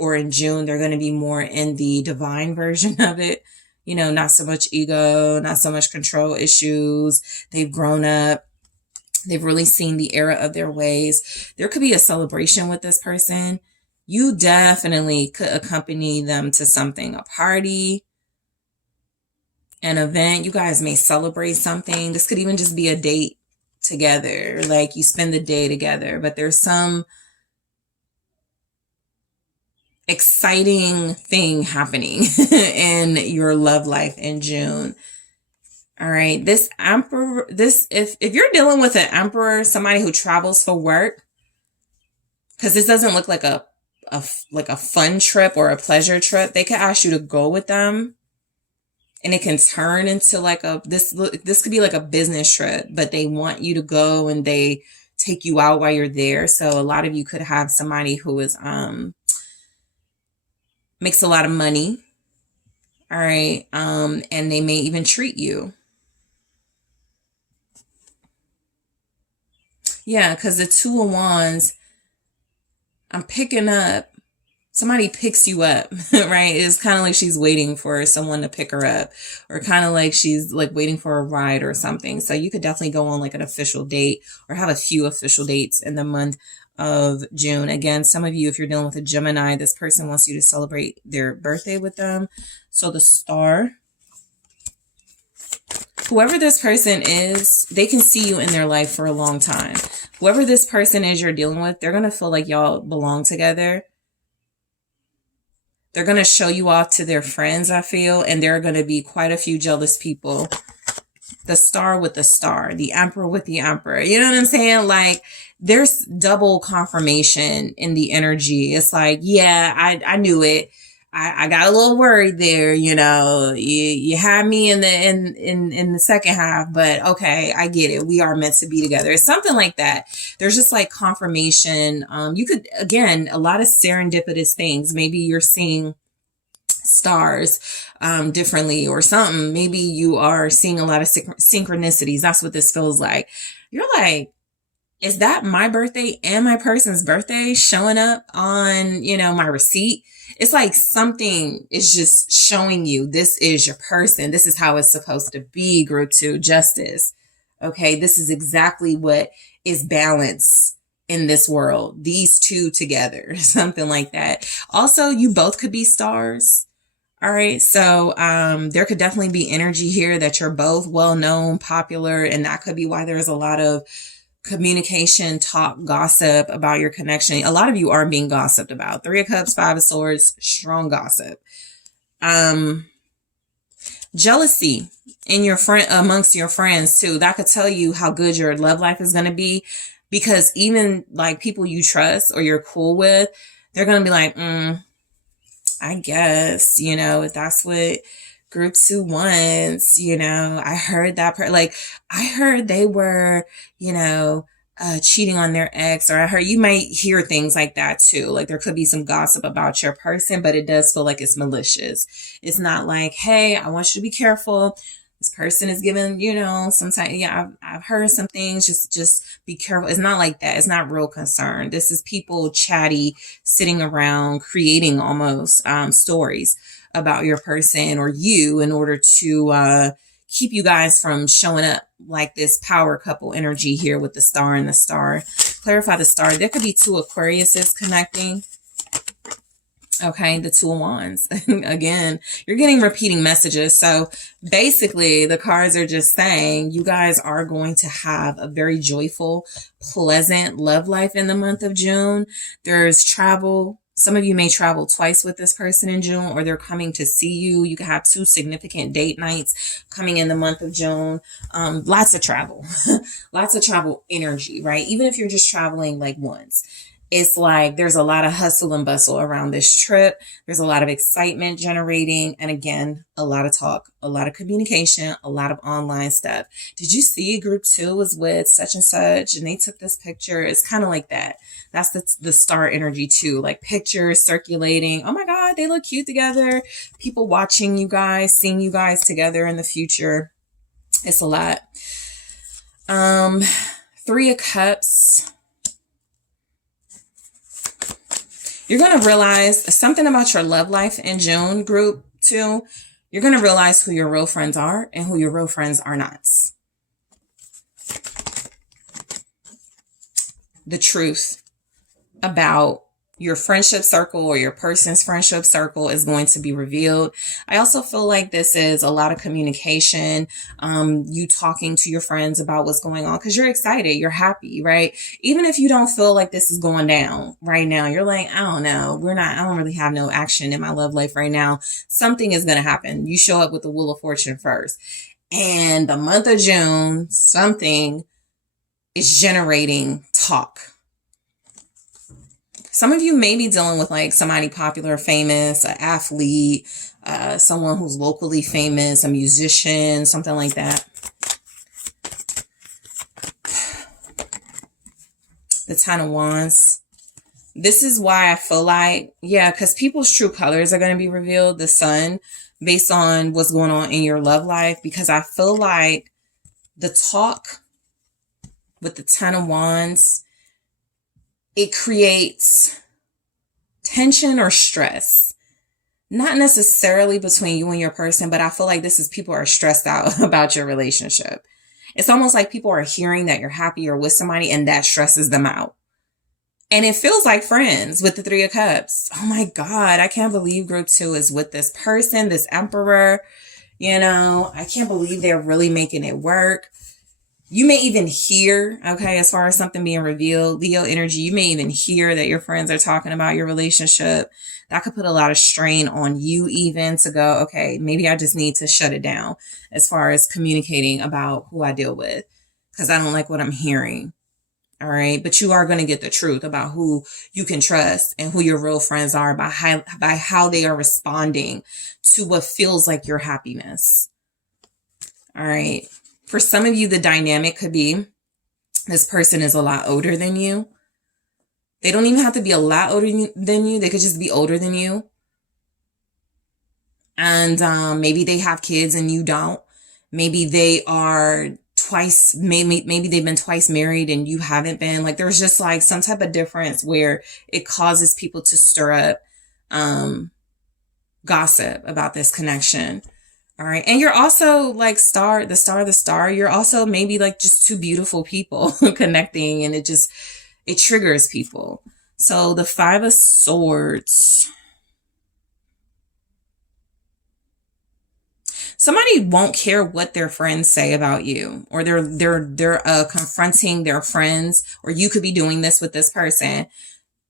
or in June they're going to be more in the divine version of it, you know, not so much ego, not so much control issues. They've grown up, they've really seen the error of their ways. There could be a celebration with this person. You definitely could accompany them to something, a party, an event. You guys may celebrate something. This could even just be a date together, like you spend the day together, but there's some exciting thing happening in your love life in June. All right, this Emperor, if you're dealing with an Emperor, somebody who travels for work, because this doesn't look like a fun trip or a pleasure trip, they could ask you to go with them. And it can turn into like this could be like a business trip, but they want you to go and they take you out while you're there. So a lot of you could have somebody who is, makes a lot of money. All right. And they may even treat you. Yeah, because the Two of Wands, I'm picking up, somebody picks you up, right? It's kind of like she's waiting for someone to pick her up, or kind of like she's like waiting for a ride or something. So you could definitely go on like an official date or have a few official dates in the month of June. Again, some of you, if you're dealing with a Gemini, this person wants you to celebrate their birthday with them. So the star, whoever this person is, they can see you in their life for a long time. Whoever this person is you're dealing with, they're going to feel like y'all belong together. They're going to show you off to their friends, I feel, and there are going to be quite a few jealous people. The star with the star, the emperor with the emperor. You know what I'm saying? Like, there's double confirmation in the energy. It's like, yeah, I knew it. I got a little worried there, you know. You had me in the second half, but okay, I get it. We are meant to be together. It's something like that. There's just like confirmation. You could, again, a lot of serendipitous things. Maybe you're seeing stars differently or something. Maybe you are seeing a lot of synchronicities. That's what this feels like. You're like, is that my birthday and my person's birthday showing up on, you know, my receipt? It's like something is just showing you this is your person. This is how it's supposed to be. Group 2, justice. Okay, this is exactly what is balance in this world. These two together, something like that. Also, you both could be stars. All right, so there could definitely be energy here that you're both well-known, popular, and that could be why there's a lot of communication, talk, gossip about your connection. A lot of you are being gossiped about. 3 of Cups, 5 of Swords, strong gossip. Jealousy in your amongst your friends too. That could tell you how good your love life is going to be, because even like people you trust or you're cool with, they're going to be like, I guess, you know, if that's what Group 2 wants, you know, I heard that like, I heard they were, you know, cheating on their ex, or I heard, you might hear things like that too. Like there could be some gossip about your person, but it does feel like it's malicious. It's not like, hey, I want you to be careful. This person is giving, you know, sometimes, yeah, I've heard some things, just be careful. It's not like that. It's not real concern. This is people chatty, sitting around, creating almost stories about your person or you in order to keep you guys from showing up like this power couple energy here with the star and the star. Clarify the star. There could be 2 Aquariuses connecting. Okay, the 2 of Wands. Again, you're getting repeating messages. So basically, the cards are just saying you guys are going to have a very joyful, pleasant love life in the month of June. There's travel. Some of you may travel twice with this person in June, or they're coming to see you. You can have 2 significant date nights coming in the month of June. Lots of travel, lots of travel energy, right? Even if you're just traveling like once. It's like there's a lot of hustle and bustle around this trip. There's a lot of excitement generating. And again, a lot of talk, a lot of communication, a lot of online stuff. Did you see Group 2 was with such and such and they took this picture? It's kind of like that. That's the star energy too. Like pictures circulating. Oh my God, they look cute together. People watching you guys, seeing you guys together in the future. It's a lot. 3 of Cups. You're going to realize something about your love life in June, Group 2. You're going to realize who your real friends are and who your real friends are not. The truth about your friendship circle or your person's friendship circle is going to be revealed. I also feel like this is a lot of communication, you talking to your friends about what's going on because you're excited, you're happy, right? Even if you don't feel like this is going down right now, you're like, I don't know, I don't really have no action in my love life right now. Something is going to happen. You show up with the Wheel of Fortune first. And the month of June, something is generating talk. Some of you may be dealing with like somebody popular, famous, an athlete, someone who's locally famous, a musician, something like that. The 10 of Wands. This is why I feel like, yeah, because people's true colors are going to be revealed, the sun, based on what's going on in your love life. Because I feel like the talk with the Ten of Wands, it creates tension or stress. Not necessarily between you and your person, but I feel like this is people are stressed out about your relationship. It's almost like people are hearing that you're happy or with somebody and that stresses them out. And it feels like friends with the Three of Cups. Oh my God, I can't believe group 2 is with this person, this emperor. You know, I can't believe they're really making it work. You may even hear, okay, as far as something being revealed, Leo energy, you may even hear that your friends are talking about your relationship. That could put a lot of strain on you even to go, okay, maybe I just need to shut it down as far as communicating about who I deal with because I don't like what I'm hearing. All right. But you are going to get the truth about who you can trust and who your real friends are by how they are responding to what feels like your happiness. All right. For some of you, the dynamic could be this person is a lot older than you. They don't even have to be a lot older than you. They could just be older than you. And maybe they have kids and you don't. Maybe they are twice, maybe they've been twice married and you haven't been. Like there's just like some type of difference where it causes people to stir up gossip about this connection. All right. And you're also like the star. You're also maybe like just two beautiful people connecting and it triggers people. So the Five of Swords. Somebody won't care what their friends say about you, or they're confronting their friends, or you could be doing this with this person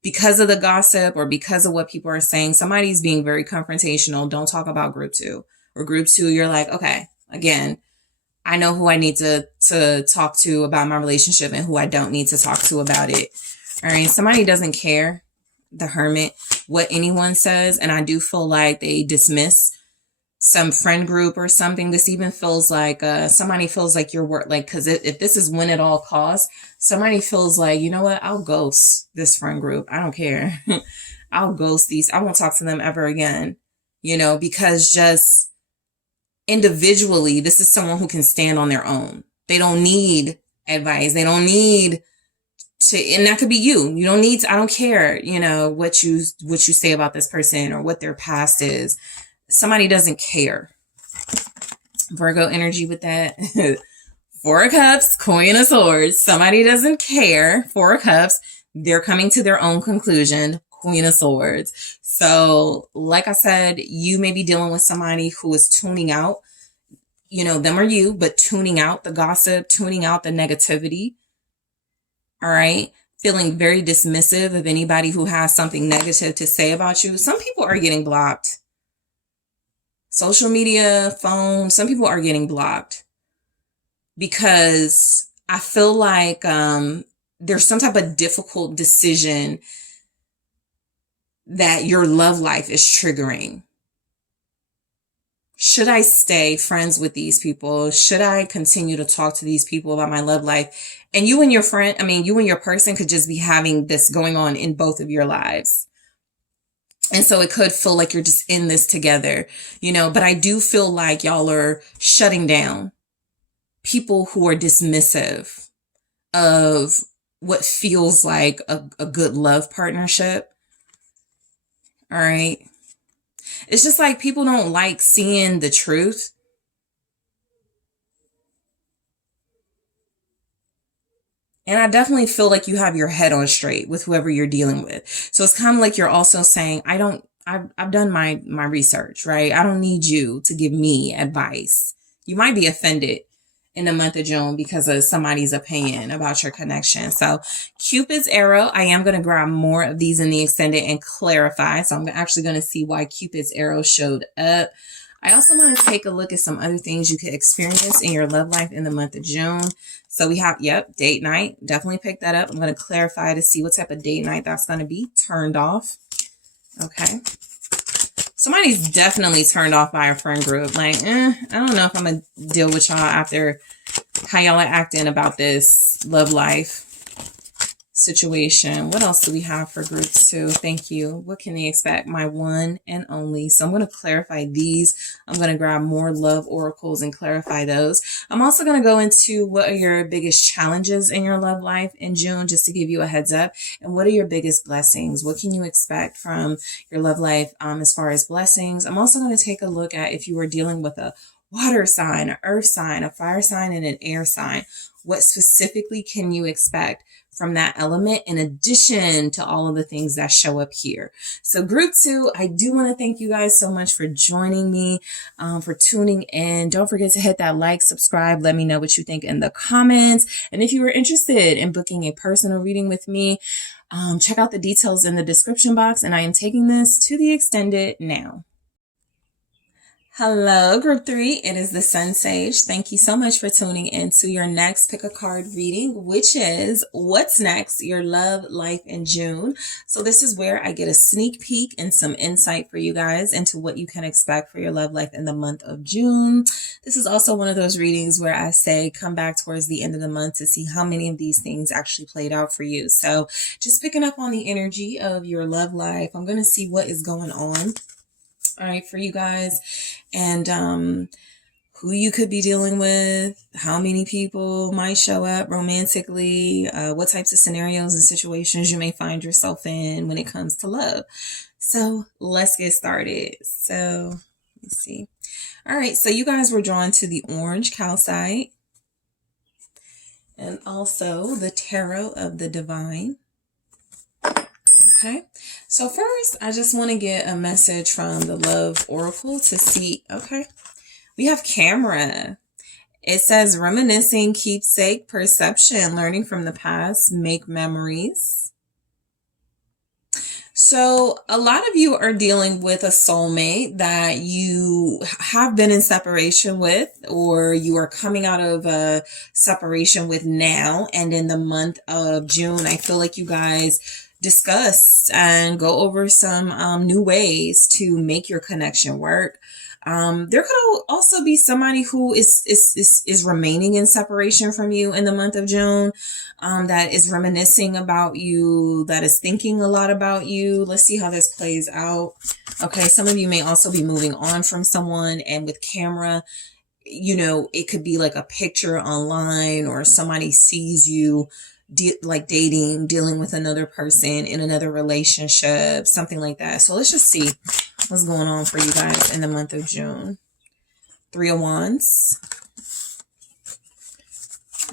because of the gossip or because of what people are saying. Somebody's being very confrontational. Don't talk about group 2. Or group 2, you're like, okay, again, I know who I need to talk to about my relationship and who I don't need to talk to about it. All right. Somebody doesn't care, the Hermit, what anyone says. And I do feel like they dismiss some friend group or something. This even feels like somebody feels like your work, like, because if this is win at all costs, somebody feels like, you know what, I'll ghost this friend group. I don't care. I'll ghost these. I won't talk to them ever again, because just individually, this is someone who can stand on their own. They don't need advice. They don't need to, and that could be you. You don't need to, I don't care, what you say about this person or what their past is. Somebody doesn't care. Virgo energy with that. Four of Cups, Queen of Swords. Somebody doesn't care. Four of Cups. They're coming to their own conclusion. Queen of Swords. So, like I said, you may be dealing with somebody who is tuning out, them or you, but tuning out the gossip, tuning out the negativity. All right. Feeling very dismissive of anybody who has something negative to say about you. Some people are getting blocked. Social media, phone, some people are getting blocked because I feel like there's some type of difficult decision that your love life is triggering. Should I stay friends with these people? Should I continue to talk to these people about my love life? And you and your person could just be having this going on in both of your lives. And so it could feel like you're just in this together, but I do feel like y'all are shutting down people who are dismissive of what feels like a good love partnership. All right. It's just like people don't like seeing the truth. And I definitely feel like you have your head on straight with whoever you're dealing with. So it's kind of like you're also saying, I've done my research, right? I don't need you to give me advice. You might be offended in the month of June because of somebody's opinion about your connection. So Cupid's arrow, I am going to grab more of these in the extended and clarify. So I'm actually going to see why Cupid's arrow showed up. I also want to take a look at some other things you could experience in your love life in the month of June. So we have, date night. Definitely pick that up. I'm going to clarify to see what type of date night that's going to be. Turned off. Okay. Somebody's definitely turned off by a friend group. Like, I don't know if I'm going to deal with y'all after how y'all are acting about this love life. situation. What else do we have for group 2? Thank you. What can they expect? My one and only. So I'm going to clarify these. I'm going to grab more love oracles and clarify those. I'm also going to go into what are your biggest challenges in your love life in June, just to give you a heads up. And what are your biggest blessings? What can you expect from your love life as far as blessings? I'm also going to take a look at if you are dealing with a water sign, an earth sign, a fire sign, and an air sign. What specifically can you expect from that element in addition to all of the things that show up here? So group 2, I do want to thank you guys so much for joining me, for tuning in. Don't forget to hit that like, subscribe. Let me know what you think in the comments. And if you are interested in booking a personal reading with me, check out the details in the description box. And I am taking this to the extended now. Hello, group 3. It is the SunSage. Thank you so much for tuning in to your next pick a card reading, which is what's next, your love life in June. So this is where I get a sneak peek and some insight for you guys into what you can expect for your love life in the month of June. This is also one of those readings where I say come back towards the end of the month to see how many of these things actually played out for you. So just picking up on the energy of your love life. I'm going to see what is going on. All right, for you guys, and who you could be dealing with, how many people might show up romantically, what types of scenarios and situations you may find yourself in when it comes to love. So let's get started. So let's see. All right, so you guys were drawn to the orange calcite and also the tarot of the divine. Okay, so first, I just want to get a message from the love oracle to see. Okay, we have camera. It says reminiscing, keepsake, perception, learning from the past, make memories. So a lot of you are dealing with a soulmate that you have been in separation with, or you are coming out of a separation with now. And in the month of June, I feel like you guys discuss and go over some new ways to make your connection work. There could also be somebody who is remaining in separation from you in the month of June, that is reminiscing about you, that is thinking a lot about you. Let's see how this plays out. Okay, some of you may also be moving on from someone, and with camera, you know, it could be like a picture online, or somebody sees you like dating, dealing with another person in another relationship, something like that. So let's just see what's going on for you guys in the month of June. 3 of Wands.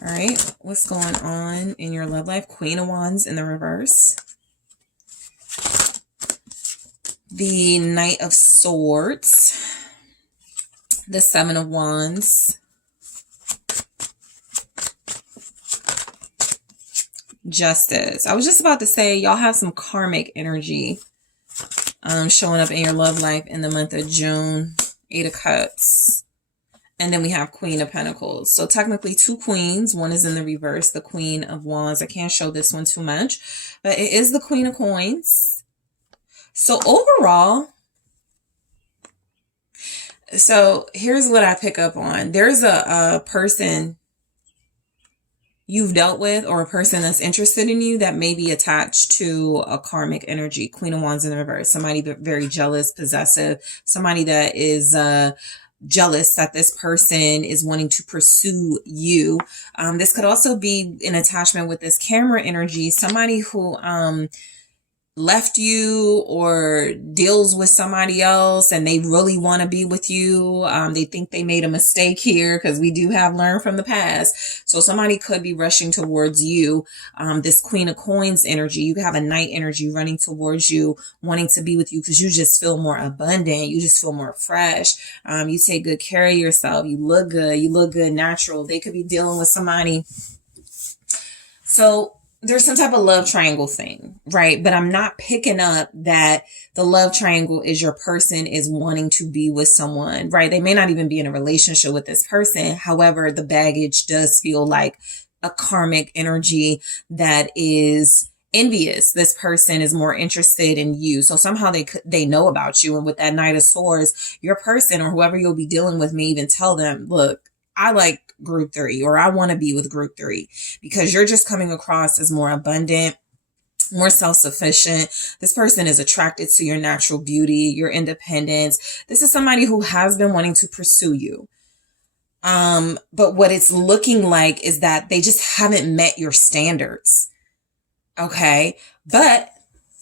All right, what's going on in your love life? Queen of Wands in the reverse. The Knight of Swords. The 7 of Wands. Justice. I was just about to say, y'all have some karmic energy showing up in your love life in the month of June. 8 of Cups. And then we have Queen of Pentacles. So technically 2 queens. One is in the reverse, the Queen of Wands. I can't show this one too much, but it is the Queen of Coins. So overall, so here's what I pick up on. There's a person you've dealt with, or a person that's interested in you that may be attached to a karmic energy. Queen of Wands in the reverse. Somebody very jealous, possessive. Somebody that is jealous that this person is wanting to pursue you. This could also be an attachment with this camera energy. Somebody who left you or deals with somebody else and they really want to be with you. They think they made a mistake here, because we do have learned from the past. So somebody could be rushing towards you. This Queen of Coins energy, you have a Knight energy running towards you, wanting to be with you because you just feel more abundant. You just feel more fresh. You take good care of yourself. You look good. You look good natural. They could be dealing with somebody. So there's some type of love triangle thing, right? But I'm not picking up that the love triangle is your person is wanting to be with someone, right? They may not even be in a relationship with this person. However, the baggage does feel like a karmic energy that is envious. This person is more interested in you. So somehow they know about you. And with that Knight of Swords, your person or whoever you'll be dealing with may even tell them, look, I like group 3, or I want to be with group 3, because you're just coming across as more abundant, more self-sufficient. This person is attracted to your natural beauty, your independence. This is somebody who has been wanting to pursue you. But what it's looking like is that they just haven't met your standards. Okay. But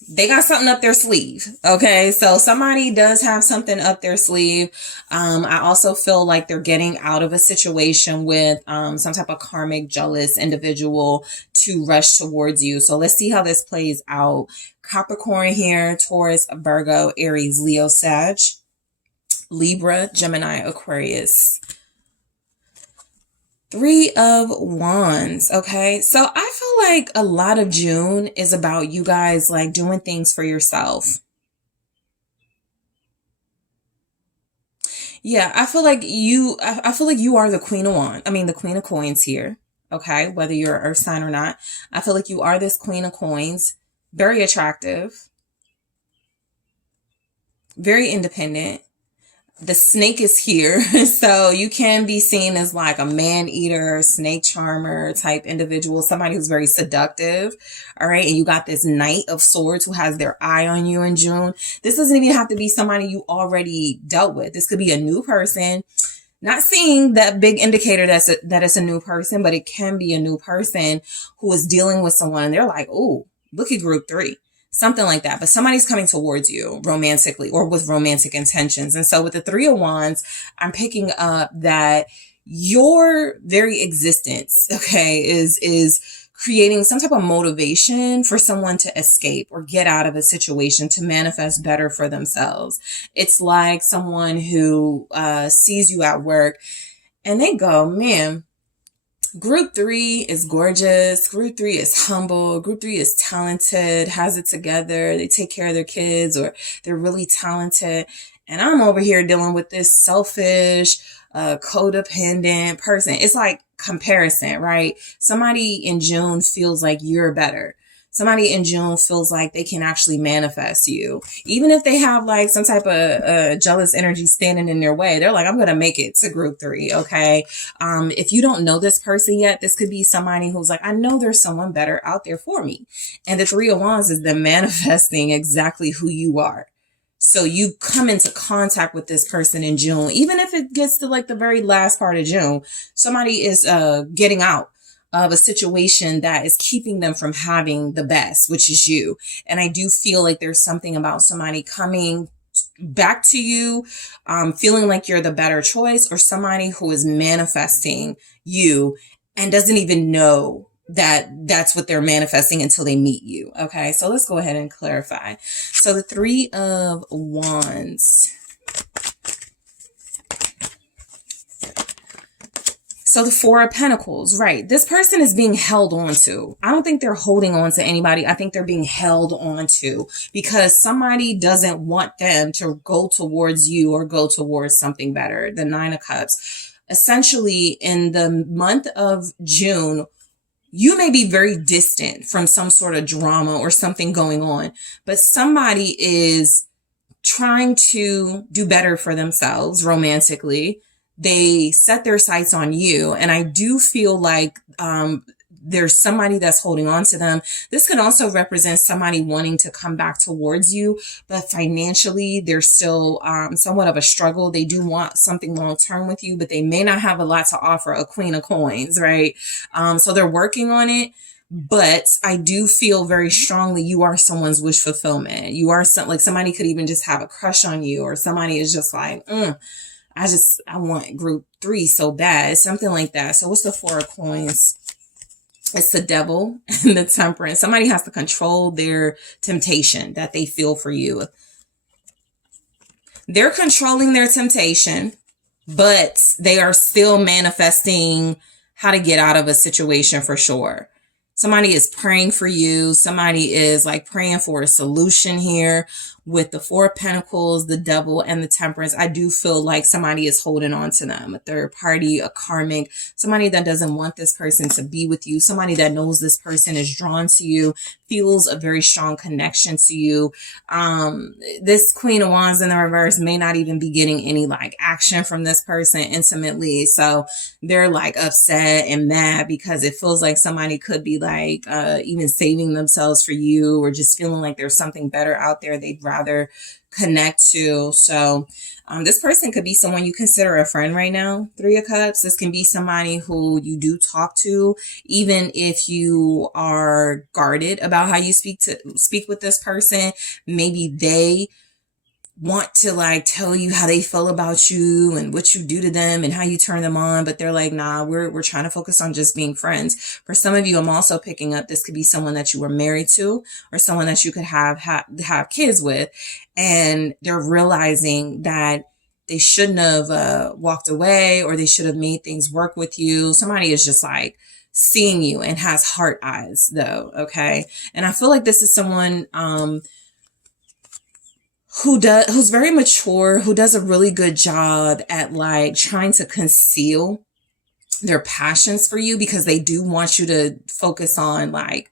they got something up their sleeve. Okay. So somebody does have something up their sleeve. I also feel like they're getting out of a situation with, some type of karmic jealous individual to rush towards you. So let's see how this plays out. Capricorn here, Taurus, Virgo, Aries, Leo, Sag, Libra, Gemini, Aquarius. 3 of Wands. Okay. So I feel like a lot of June is about you guys like doing things for yourself. Yeah. I feel like you are the Queen of Wands. I mean, the Queen of Coins here. Okay. Whether you're an earth sign or not, I feel like you are this Queen of Coins. Very attractive. Very independent. The snake is here. So you can be seen as like a man eater, snake charmer type individual, somebody who's very seductive. All right. And you got this Knight of Swords who has their eye on you in June. This doesn't even have to be somebody you already dealt with. This could be a new person. Not seeing that big indicator that it's a new person, but it can be a new person who is dealing with someone and they're like, oh, look at group 3. Something like that. But somebody's coming towards you romantically or with romantic intentions. And so with the 3 of Wands, I'm picking up that your very existence, okay, is creating some type of motivation for someone to escape or get out of a situation to manifest better for themselves. It's like someone who sees you at work and they go, man, Group 3 is gorgeous. Group 3 is humble. Group 3 is talented, has it together. They take care of their kids, or they're really talented. And I'm over here dealing with this selfish, codependent person. It's like comparison, right? Somebody in June feels like you're better. Somebody in June feels like they can actually manifest you. Even if they have like some type of jealous energy standing in their way, they're like, I'm going to make it to group 3. Okay. If you don't know this person yet, this could be somebody who's like, I know there's someone better out there for me. And the 3 of Wands is them manifesting exactly who you are. So you come into contact with this person in June, even if it gets to like the very last part of June, somebody is getting out of a situation that is keeping them from having the best, which is you. And I do feel like there's something about somebody coming back to you, feeling like you're the better choice, or somebody who is manifesting you and doesn't even know that that's what they're manifesting until they meet you. Okay, so let's go ahead and clarify. So the 3 of Wands. So the 4 of Pentacles, right? This person is being held on to. I don't think they're holding on to anybody. I think they're being held on to because somebody doesn't want them to go towards you or go towards something better. The 9 of Cups. Essentially, in the month of June, you may be very distant from some sort of drama or something going on, but somebody is trying to do better for themselves romantically. They set their sights on you. And I do feel like there's somebody that's holding on to them. This could also represent somebody wanting to come back towards you, but financially, there's still somewhat of a struggle. They do want something long term with you, but they may not have a lot to offer. A Queen of Coins, right? So they're working on it. But I do feel very strongly you are someone's wish fulfillment. You are like somebody could even just have a crush on you, or somebody is just like, I want group 3 so bad. It's something like that. So what's the 4 of Coins? It's the Devil and the Temperance. Somebody has to control their temptation that they feel for you. They're controlling their temptation, but they are still manifesting how to get out of a situation for sure. Somebody is praying for you. Somebody is like praying for a solution here with the Four of Pentacles, the Devil, and the Temperance. I do feel like somebody is holding on to them. A third party, a karmic, somebody that doesn't want this person to be with you. Somebody that knows this person is drawn to you, feels a very strong connection to you. This Queen of Wands in the reverse may not even be getting any like action from this person intimately. So they're like upset and mad because it feels like somebody could be like even saving themselves for you, or just feeling like there's something better out there they'd rather connect to. So this person could be someone you consider a friend right now. Three of Cups. This can be somebody who you do talk to, even if you are guarded about how you speak with this person. Maybe they want to like tell you how they feel about you and what you do to them and how you turn them on, but they're like, nah, we're trying to focus on just being friends. For some of you, I'm also picking up this could be someone that you were married to, or someone that you could have kids with, and they're realizing that they shouldn't have walked away, or they should have made things work with you. Somebody is just like seeing you and has heart eyes though. Okay. And I feel like this is someone who's very mature, who does a really good job at like trying to conceal their passions for you, because they do want you to focus on like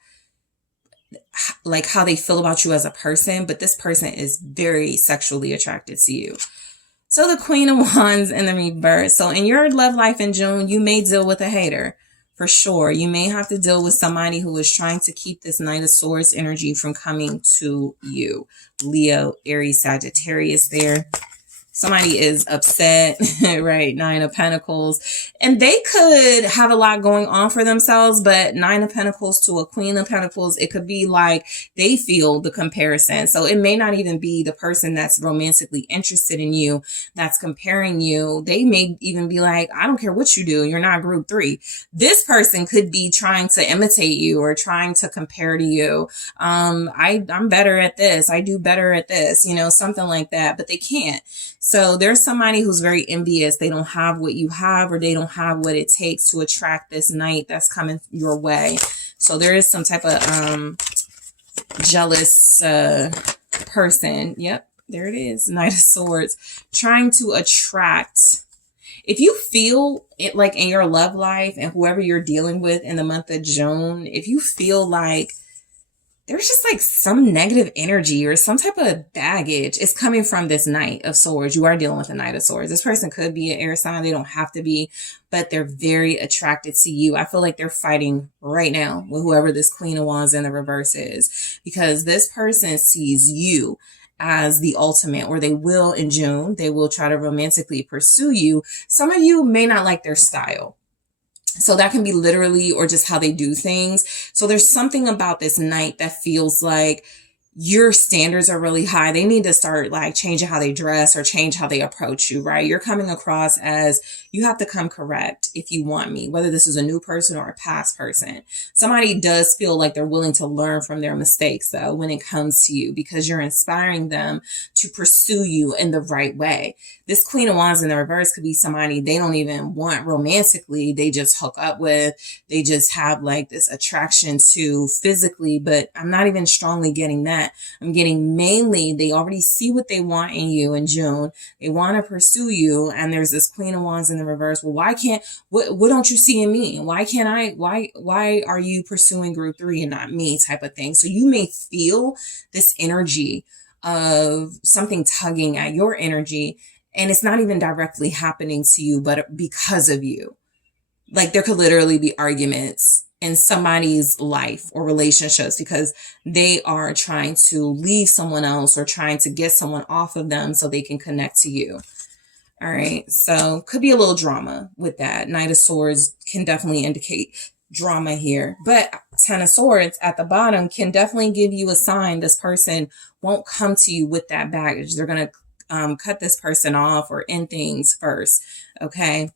how they feel about you as a person, but this person is very sexually attracted to you. So the Queen of Wands in the reverse. So in your love life in June, you may deal with a hater. For sure. You may have to deal with somebody who is trying to keep this Knight of Swords energy from coming to you. Leo, Aries, Sagittarius there. Somebody is upset, right? Nine of Pentacles. And they could have a lot going on for themselves, but Nine of Pentacles to a Queen of Pentacles, it could be like they feel the comparison. So it may not even be the person that's romantically interested in you that's comparing you. They may even be like, I don't care what you do, you're not group 3. This person could be trying to imitate you or trying to compare to you. I'm better at this. I do better at this, you know, something like that, but they can't. So there's somebody who's very envious. They don't have what you have, or they don't have what it takes to attract this knight that's coming your way. So there is some type of jealous person. Yep, there it is. Knight of Swords trying to attract. If you feel it like in your love life and whoever you're dealing with in the month of June, if you feel like there's just like some negative energy or some type of baggage, it's coming from this Knight of Swords. You are dealing with a Knight of Swords. This person could be an air sign. They don't have to be, but they're very attracted to you. I feel like they're fighting right now with whoever this Queen of Wands in the reverse is, because this person sees you as the ultimate, or they will in June. They will try to romantically pursue you. Some of you may not like their style. So that can be literally or just how they do things. So there's something about this Knight that feels like your standards are really high. They need to start like changing how they dress or change how they approach you, right? You're coming across as you have to come correct if you want me, whether this is a new person or a past person. Somebody does feel like they're willing to learn from their mistakes though when it comes to you, because you're inspiring them to pursue you in the right way. This Queen of Wands in the reverse could be somebody they don't even want romantically. They just hook up with. They just have like this attraction to physically, but I'm not even strongly getting that. I'm getting mainly they already see what they want in you in June. They want to pursue you. And there's this Queen of Wands in the reverse. Well, what don't you see in me? Why can't I, why are you pursuing group 3 and not me type of thing? So you may feel this energy of something tugging at your energy, and it's not even directly happening to you, but because of you. Like there could literally be arguments in somebody's life or relationships because they are trying to leave someone else or trying to get someone off of them so they can connect to you. All right. So could be a little drama with that. Knight of Swords can definitely indicate drama here, but Ten of Swords at the bottom can definitely give you a sign this person won't come to you with that baggage. They're going to cut this person off or end things first. Okay.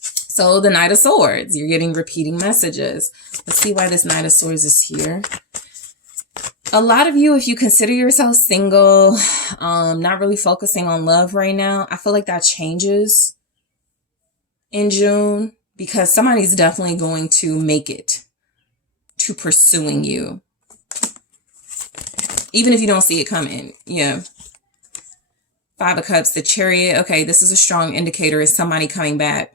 So the Knight of Swords, you're getting repeating messages. Let's see why this Knight of Swords is here. A lot of you, if you consider yourself single, not really focusing on love right now, I feel like that changes in June, because somebody's definitely going to make it to pursuing you. Even if you don't see it coming. Yeah. Five of Cups, the Chariot. Okay, this is a strong indicator. Is somebody coming back?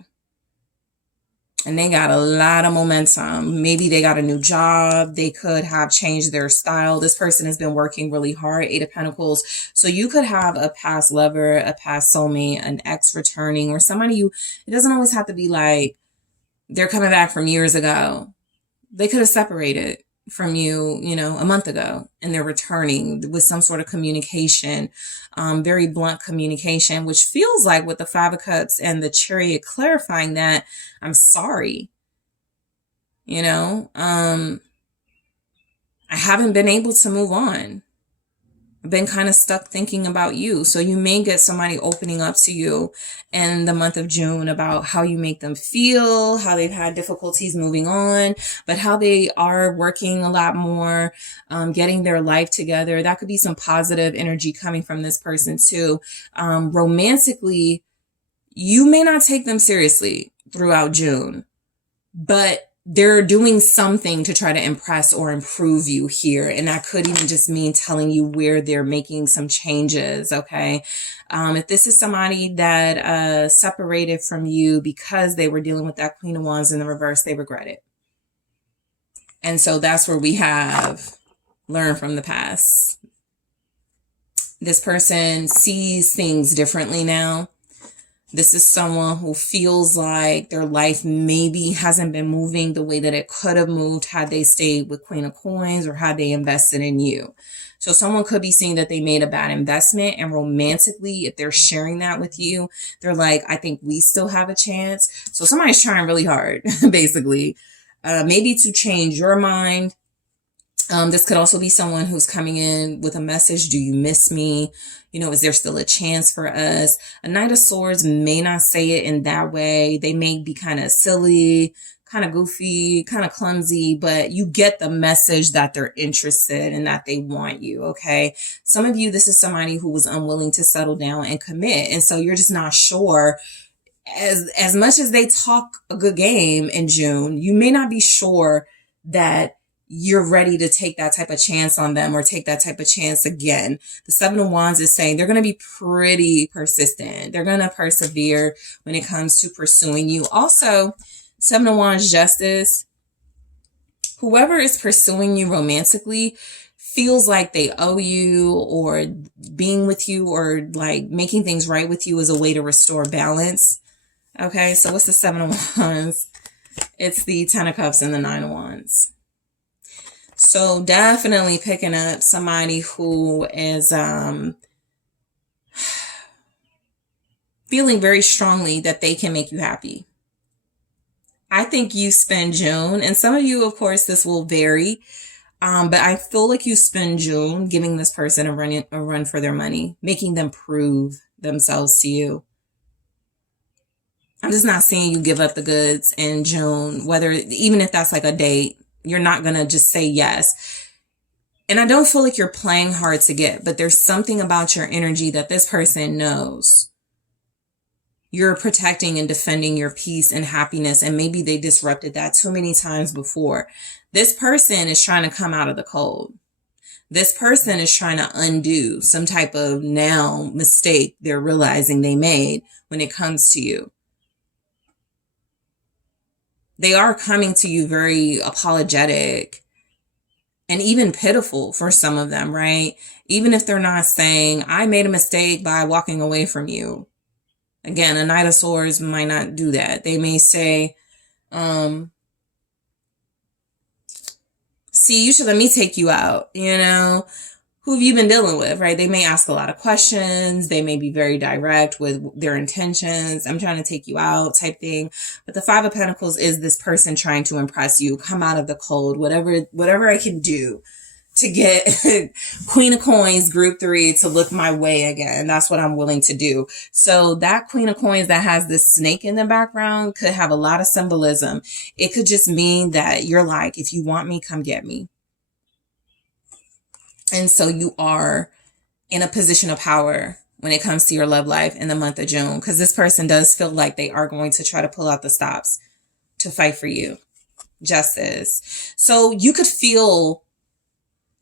And they got a lot of momentum. Maybe they got a new job. They could have changed their style. This person has been working really hard. Eight of Pentacles. So you could have a past lover, a past soulmate, an ex returning, or somebody you, it doesn't always have to be like they're coming back from years ago. They could have separated from you, you know, a month ago, and they're returning with some sort of communication, very blunt communication, which feels like with the Five of Cups and the Chariot clarifying that I'm sorry, you know, I haven't been able to move on. I've been kind of stuck thinking about you. So you may get somebody opening up to you in the month of June about how you make them feel, how they've had difficulties moving on, but how they are working a lot more, getting their life together. That could be some positive energy coming from this person too. Romantically, you may not take them seriously throughout June, but they're doing something to try to impress or improve you here. And that could even just mean telling you where they're making some changes. Okay. If this is somebody that, separated from you because they were dealing with that Queen of Wands in the reverse, they regret it. And so that's where we have learn from the past. This person sees things differently now. This is someone who feels like their life maybe hasn't been moving the way that it could have moved had they stayed with Queen of Coins or had they invested in you. So someone could be seeing that they made a bad investment, and romantically, if they're sharing that with you, they're like, I think we still have a chance. So somebody's trying really hard, basically, maybe to change your mind. This could also be someone who's coming in with a message. Do you miss me? You know, is there still a chance for us? A Knight of Swords may not say it in that way. They may be kind of silly, kind of goofy, kind of clumsy, but you get the message that they're interested and that they want you. Okay. Some of you, this is somebody who was unwilling to settle down and commit. And so you're just not sure. As much as they talk a good game in June, you may not be sure that you're ready to take that type of chance on them or take that type of chance again. The Seven of Wands is saying they're going to be pretty persistent. They're going to persevere when it comes to pursuing you. Also, Seven of Wands, Justice. Whoever is pursuing you romantically feels like they owe you, or being with you or like making things right with you is a way to restore balance. Okay, so what's the Seven of Wands? It's the Ten of Cups and the Nine of Wands. So definitely picking up somebody who is feeling very strongly that they can make you happy. I think you spend June, and some of you, of course, this will vary, but I feel like you spend June giving this person a run for their money, making them prove themselves to you. I'm just not seeing you give up the goods in June, even if that's like a date. You're not going to just say yes. And I don't feel like you're playing hard to get, but there's something about your energy that this person knows. You're protecting and defending your peace and happiness, and maybe they disrupted that too many times before. This person is trying to come out of the cold. This person is trying to undo some type of now mistake they're realizing they made when it comes to you. They are coming to you very apologetic and even pitiful for some of them, right? Even if they're not saying, I made a mistake by walking away from you. Again, a Knight of Swords might not do that. They may say, see, you should let me take you out, you know? Who have you been dealing with, right? They may ask a lot of questions. They may be very direct with their intentions. I'm trying to take you out type thing. But the Five of Pentacles is this person trying to impress you, come out of the cold, whatever I can do to get Queen of Coins, group 3 to look my way again. That's what I'm willing to do. So that Queen of Coins that has this snake in the background could have a lot of symbolism. It could just mean that you're like, if you want me, come get me. And so you are in a position of power when it comes to your love life in the month of June, because this person does feel like they are going to try to pull out the stops to fight for you. Justice. So you could feel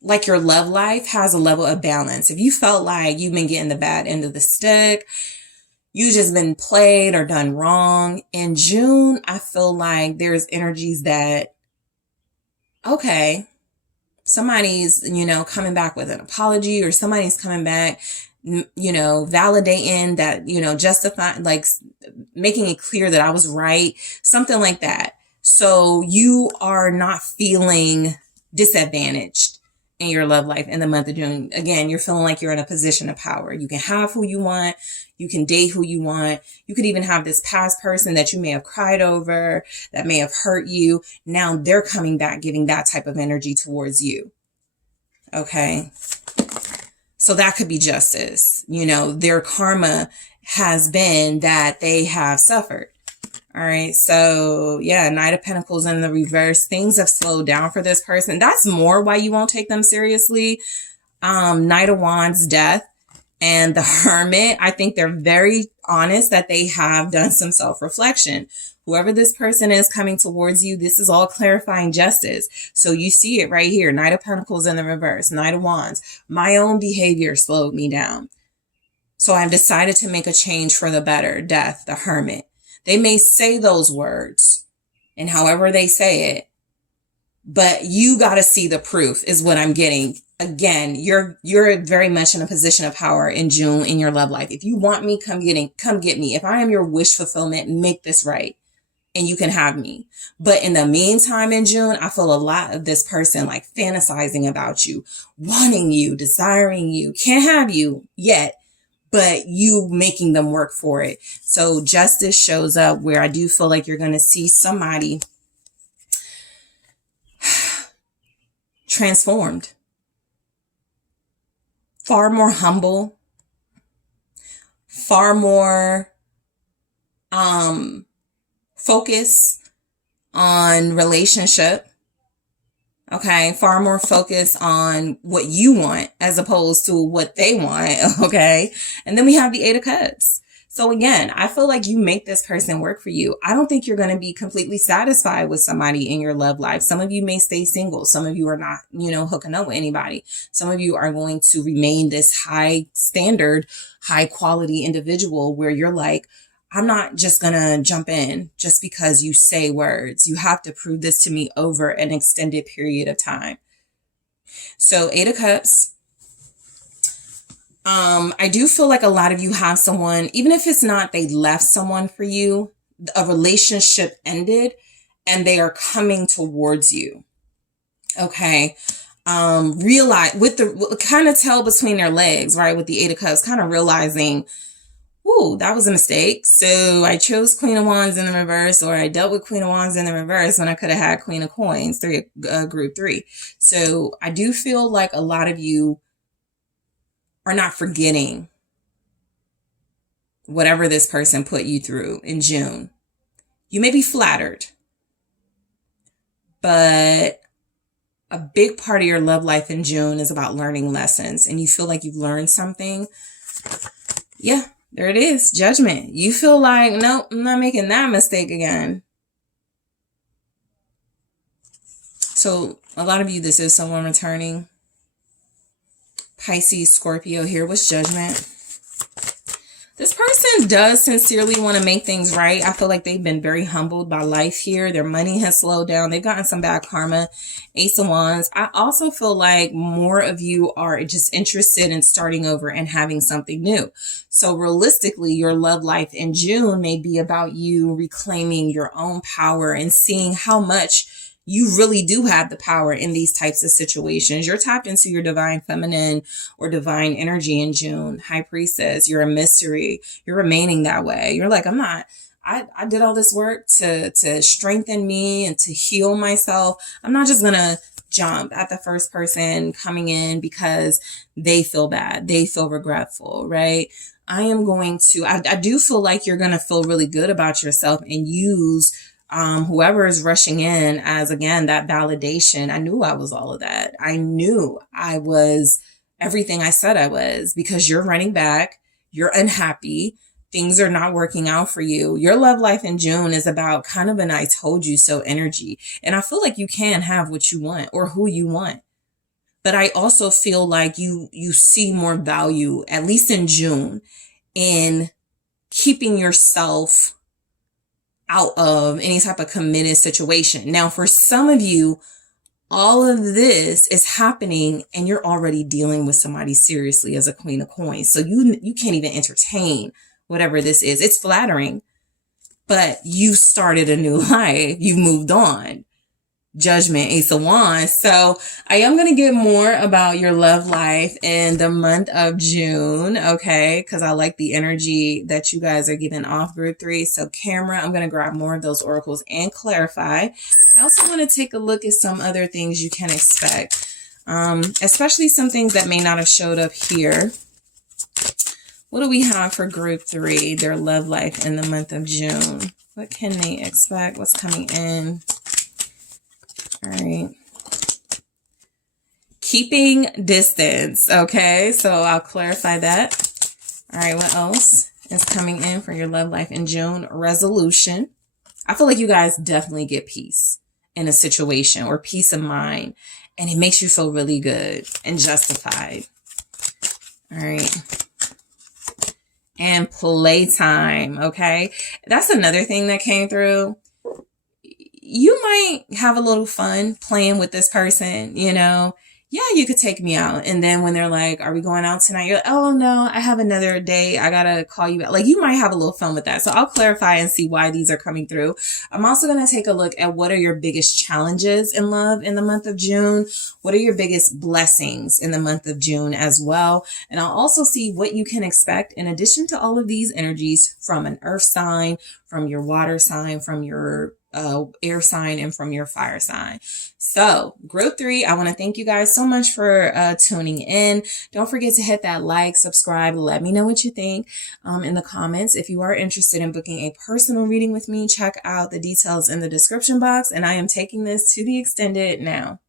like your love life has a level of balance. If you felt like you've been getting the bad end of the stick, you just been played or done wrong, in June, I feel like there's energies that, okay, somebody's, coming back with an apology, or somebody's coming back, validating that, justifying, like making it clear that I was right, something like that. So you are not feeling disadvantaged in your love life in the month of June. Again, you're feeling like you're in a position of power. You can have who you want. You can date who you want. You could even have this past person that you may have cried over, that may have hurt you. Now they're coming back, giving that type of energy towards you. Okay. So that could be justice. Their karma has been that they have suffered. All right. So yeah, Knight of Pentacles in the reverse. Things have slowed down for this person. That's more why you won't take them seriously. Knight of Wands, death, and the Hermit. I think they're very honest that they have done some self-reflection. Whoever this person is coming towards you, this is all clarifying justice. So you see it right here. Knight of Pentacles in the reverse. Knight of Wands. My own behavior slowed me down. So I've decided to make a change for the better. Death, the Hermit. They may say those words and however they say it, but you got to see the proof is what I'm getting. Again, you're very much in a position of power in June in your love life. If you want me, come get me. If I am your wish fulfillment, make this right and you can have me. But in the meantime, in June, I feel a lot of this person like fantasizing about you, wanting you, desiring you, can't have you yet, but you making them work for it. So justice shows up where I do feel like you're going to see somebody transformed, far more humble, far more focus on relationship. Okay, far more focus on what you want as opposed to what they want. Okay, and then we have the Eight of Cups. So again, I feel like you make this person work for you. I don't think you're going to be completely satisfied with somebody in your love life. Some of you may stay single. Some of you are not, hooking up with anybody. Some of you are going to remain this high standard, high quality individual where you're like, I'm not just going to jump in just because you say words. You have to prove this to me over an extended period of time. So Eight of Cups. I do feel like a lot of you have someone, even if it's not they left someone for you, a relationship ended and they are coming towards you. Okay. Realize with the kind of tell between their legs, right? With the Eight of Cups, kind of realizing, ooh, that was a mistake. So I chose Queen of Wands in the reverse, or I dealt with Queen of Wands in the reverse when I could have had Queen of Coins, group 3. So I do feel like a lot of you are not forgetting whatever this person put you through in June. You may be flattered, but a big part of your love life in June is about learning lessons, and you feel like you've learned something. Yeah, there it is. Judgment. You feel like, nope, I'm not making that mistake again. So a lot of you, this is someone returning. Pisces, Scorpio here with Judgment. This person does sincerely want to make things right. I feel like they've been very humbled by life here. Their money has slowed down. They've gotten some bad karma. Ace of Wands. I also feel like more of you are just interested in starting over and having something new. So realistically, your love life in June may be about you reclaiming your own power and seeing how much you really do have the power in these types of situations. You're tapped into your divine feminine or divine energy in June. High Priestess, you're a mystery. You're remaining that way. You're like, I did all this work to strengthen me and to heal myself. I'm not just going to jump at the first person coming in because they feel bad. They feel regretful, right? I am going to, I do feel like you're going to feel really good about yourself and use whoever is rushing in as, again, that validation. I knew I was all of that. I knew I was everything I said I was, because you're running back. You're unhappy. things are not working out for you. Your love life in June is about kind of an I told you so energy. And I feel like you can have what you want or who you want. But I also feel like you see more value, at least in June, in keeping yourself out of any type of committed situation. Now, for some of you, all of this is happening and you're already dealing with somebody seriously as a Queen of Coins. So you can't even entertain whatever this is. It's flattering, but you started a new life. You've moved on. Judgment, Ace of Wands. So I am going to get more about your love life in the month of June. Okay. Cause I like the energy that you guys are giving off, group 3. So camera, I'm going to grab more of those oracles and clarify. I also want to take a look at some other things you can expect. Especially some things that may not have showed up here. What do we have for group 3, their love life in the month of June? What can they expect? What's coming in? All right. Keeping distance. Okay. So I'll clarify that. All right. What else is coming in for your love life in June? Resolution. I feel like you guys definitely get peace in a situation or peace of mind. And it makes you feel really good and justified. All right. And playtime. Okay. That's another thing that came through. You might have a little fun playing with this person, you know. Yeah, you could take me out. And then when they're like, are we going out tonight? You're like, oh no, I have another day. I gotta call you out. Like, you might have a little fun with that. So I'll clarify and see why these are coming through. I'm also going to take a look at what are your biggest challenges in love in the month of June. What are your biggest blessings in the month of June as well? And I'll also see what you can expect in addition to all of these energies from an earth sign, from your water sign, from your air sign, and from your fire sign. So group 3, I want to thank you guys so much for tuning in. Don't forget to hit that like, subscribe. Let me know what you think in the comments. If you are interested in booking a personal reading with me, check out the details in the description box. And I am taking this to the extended now.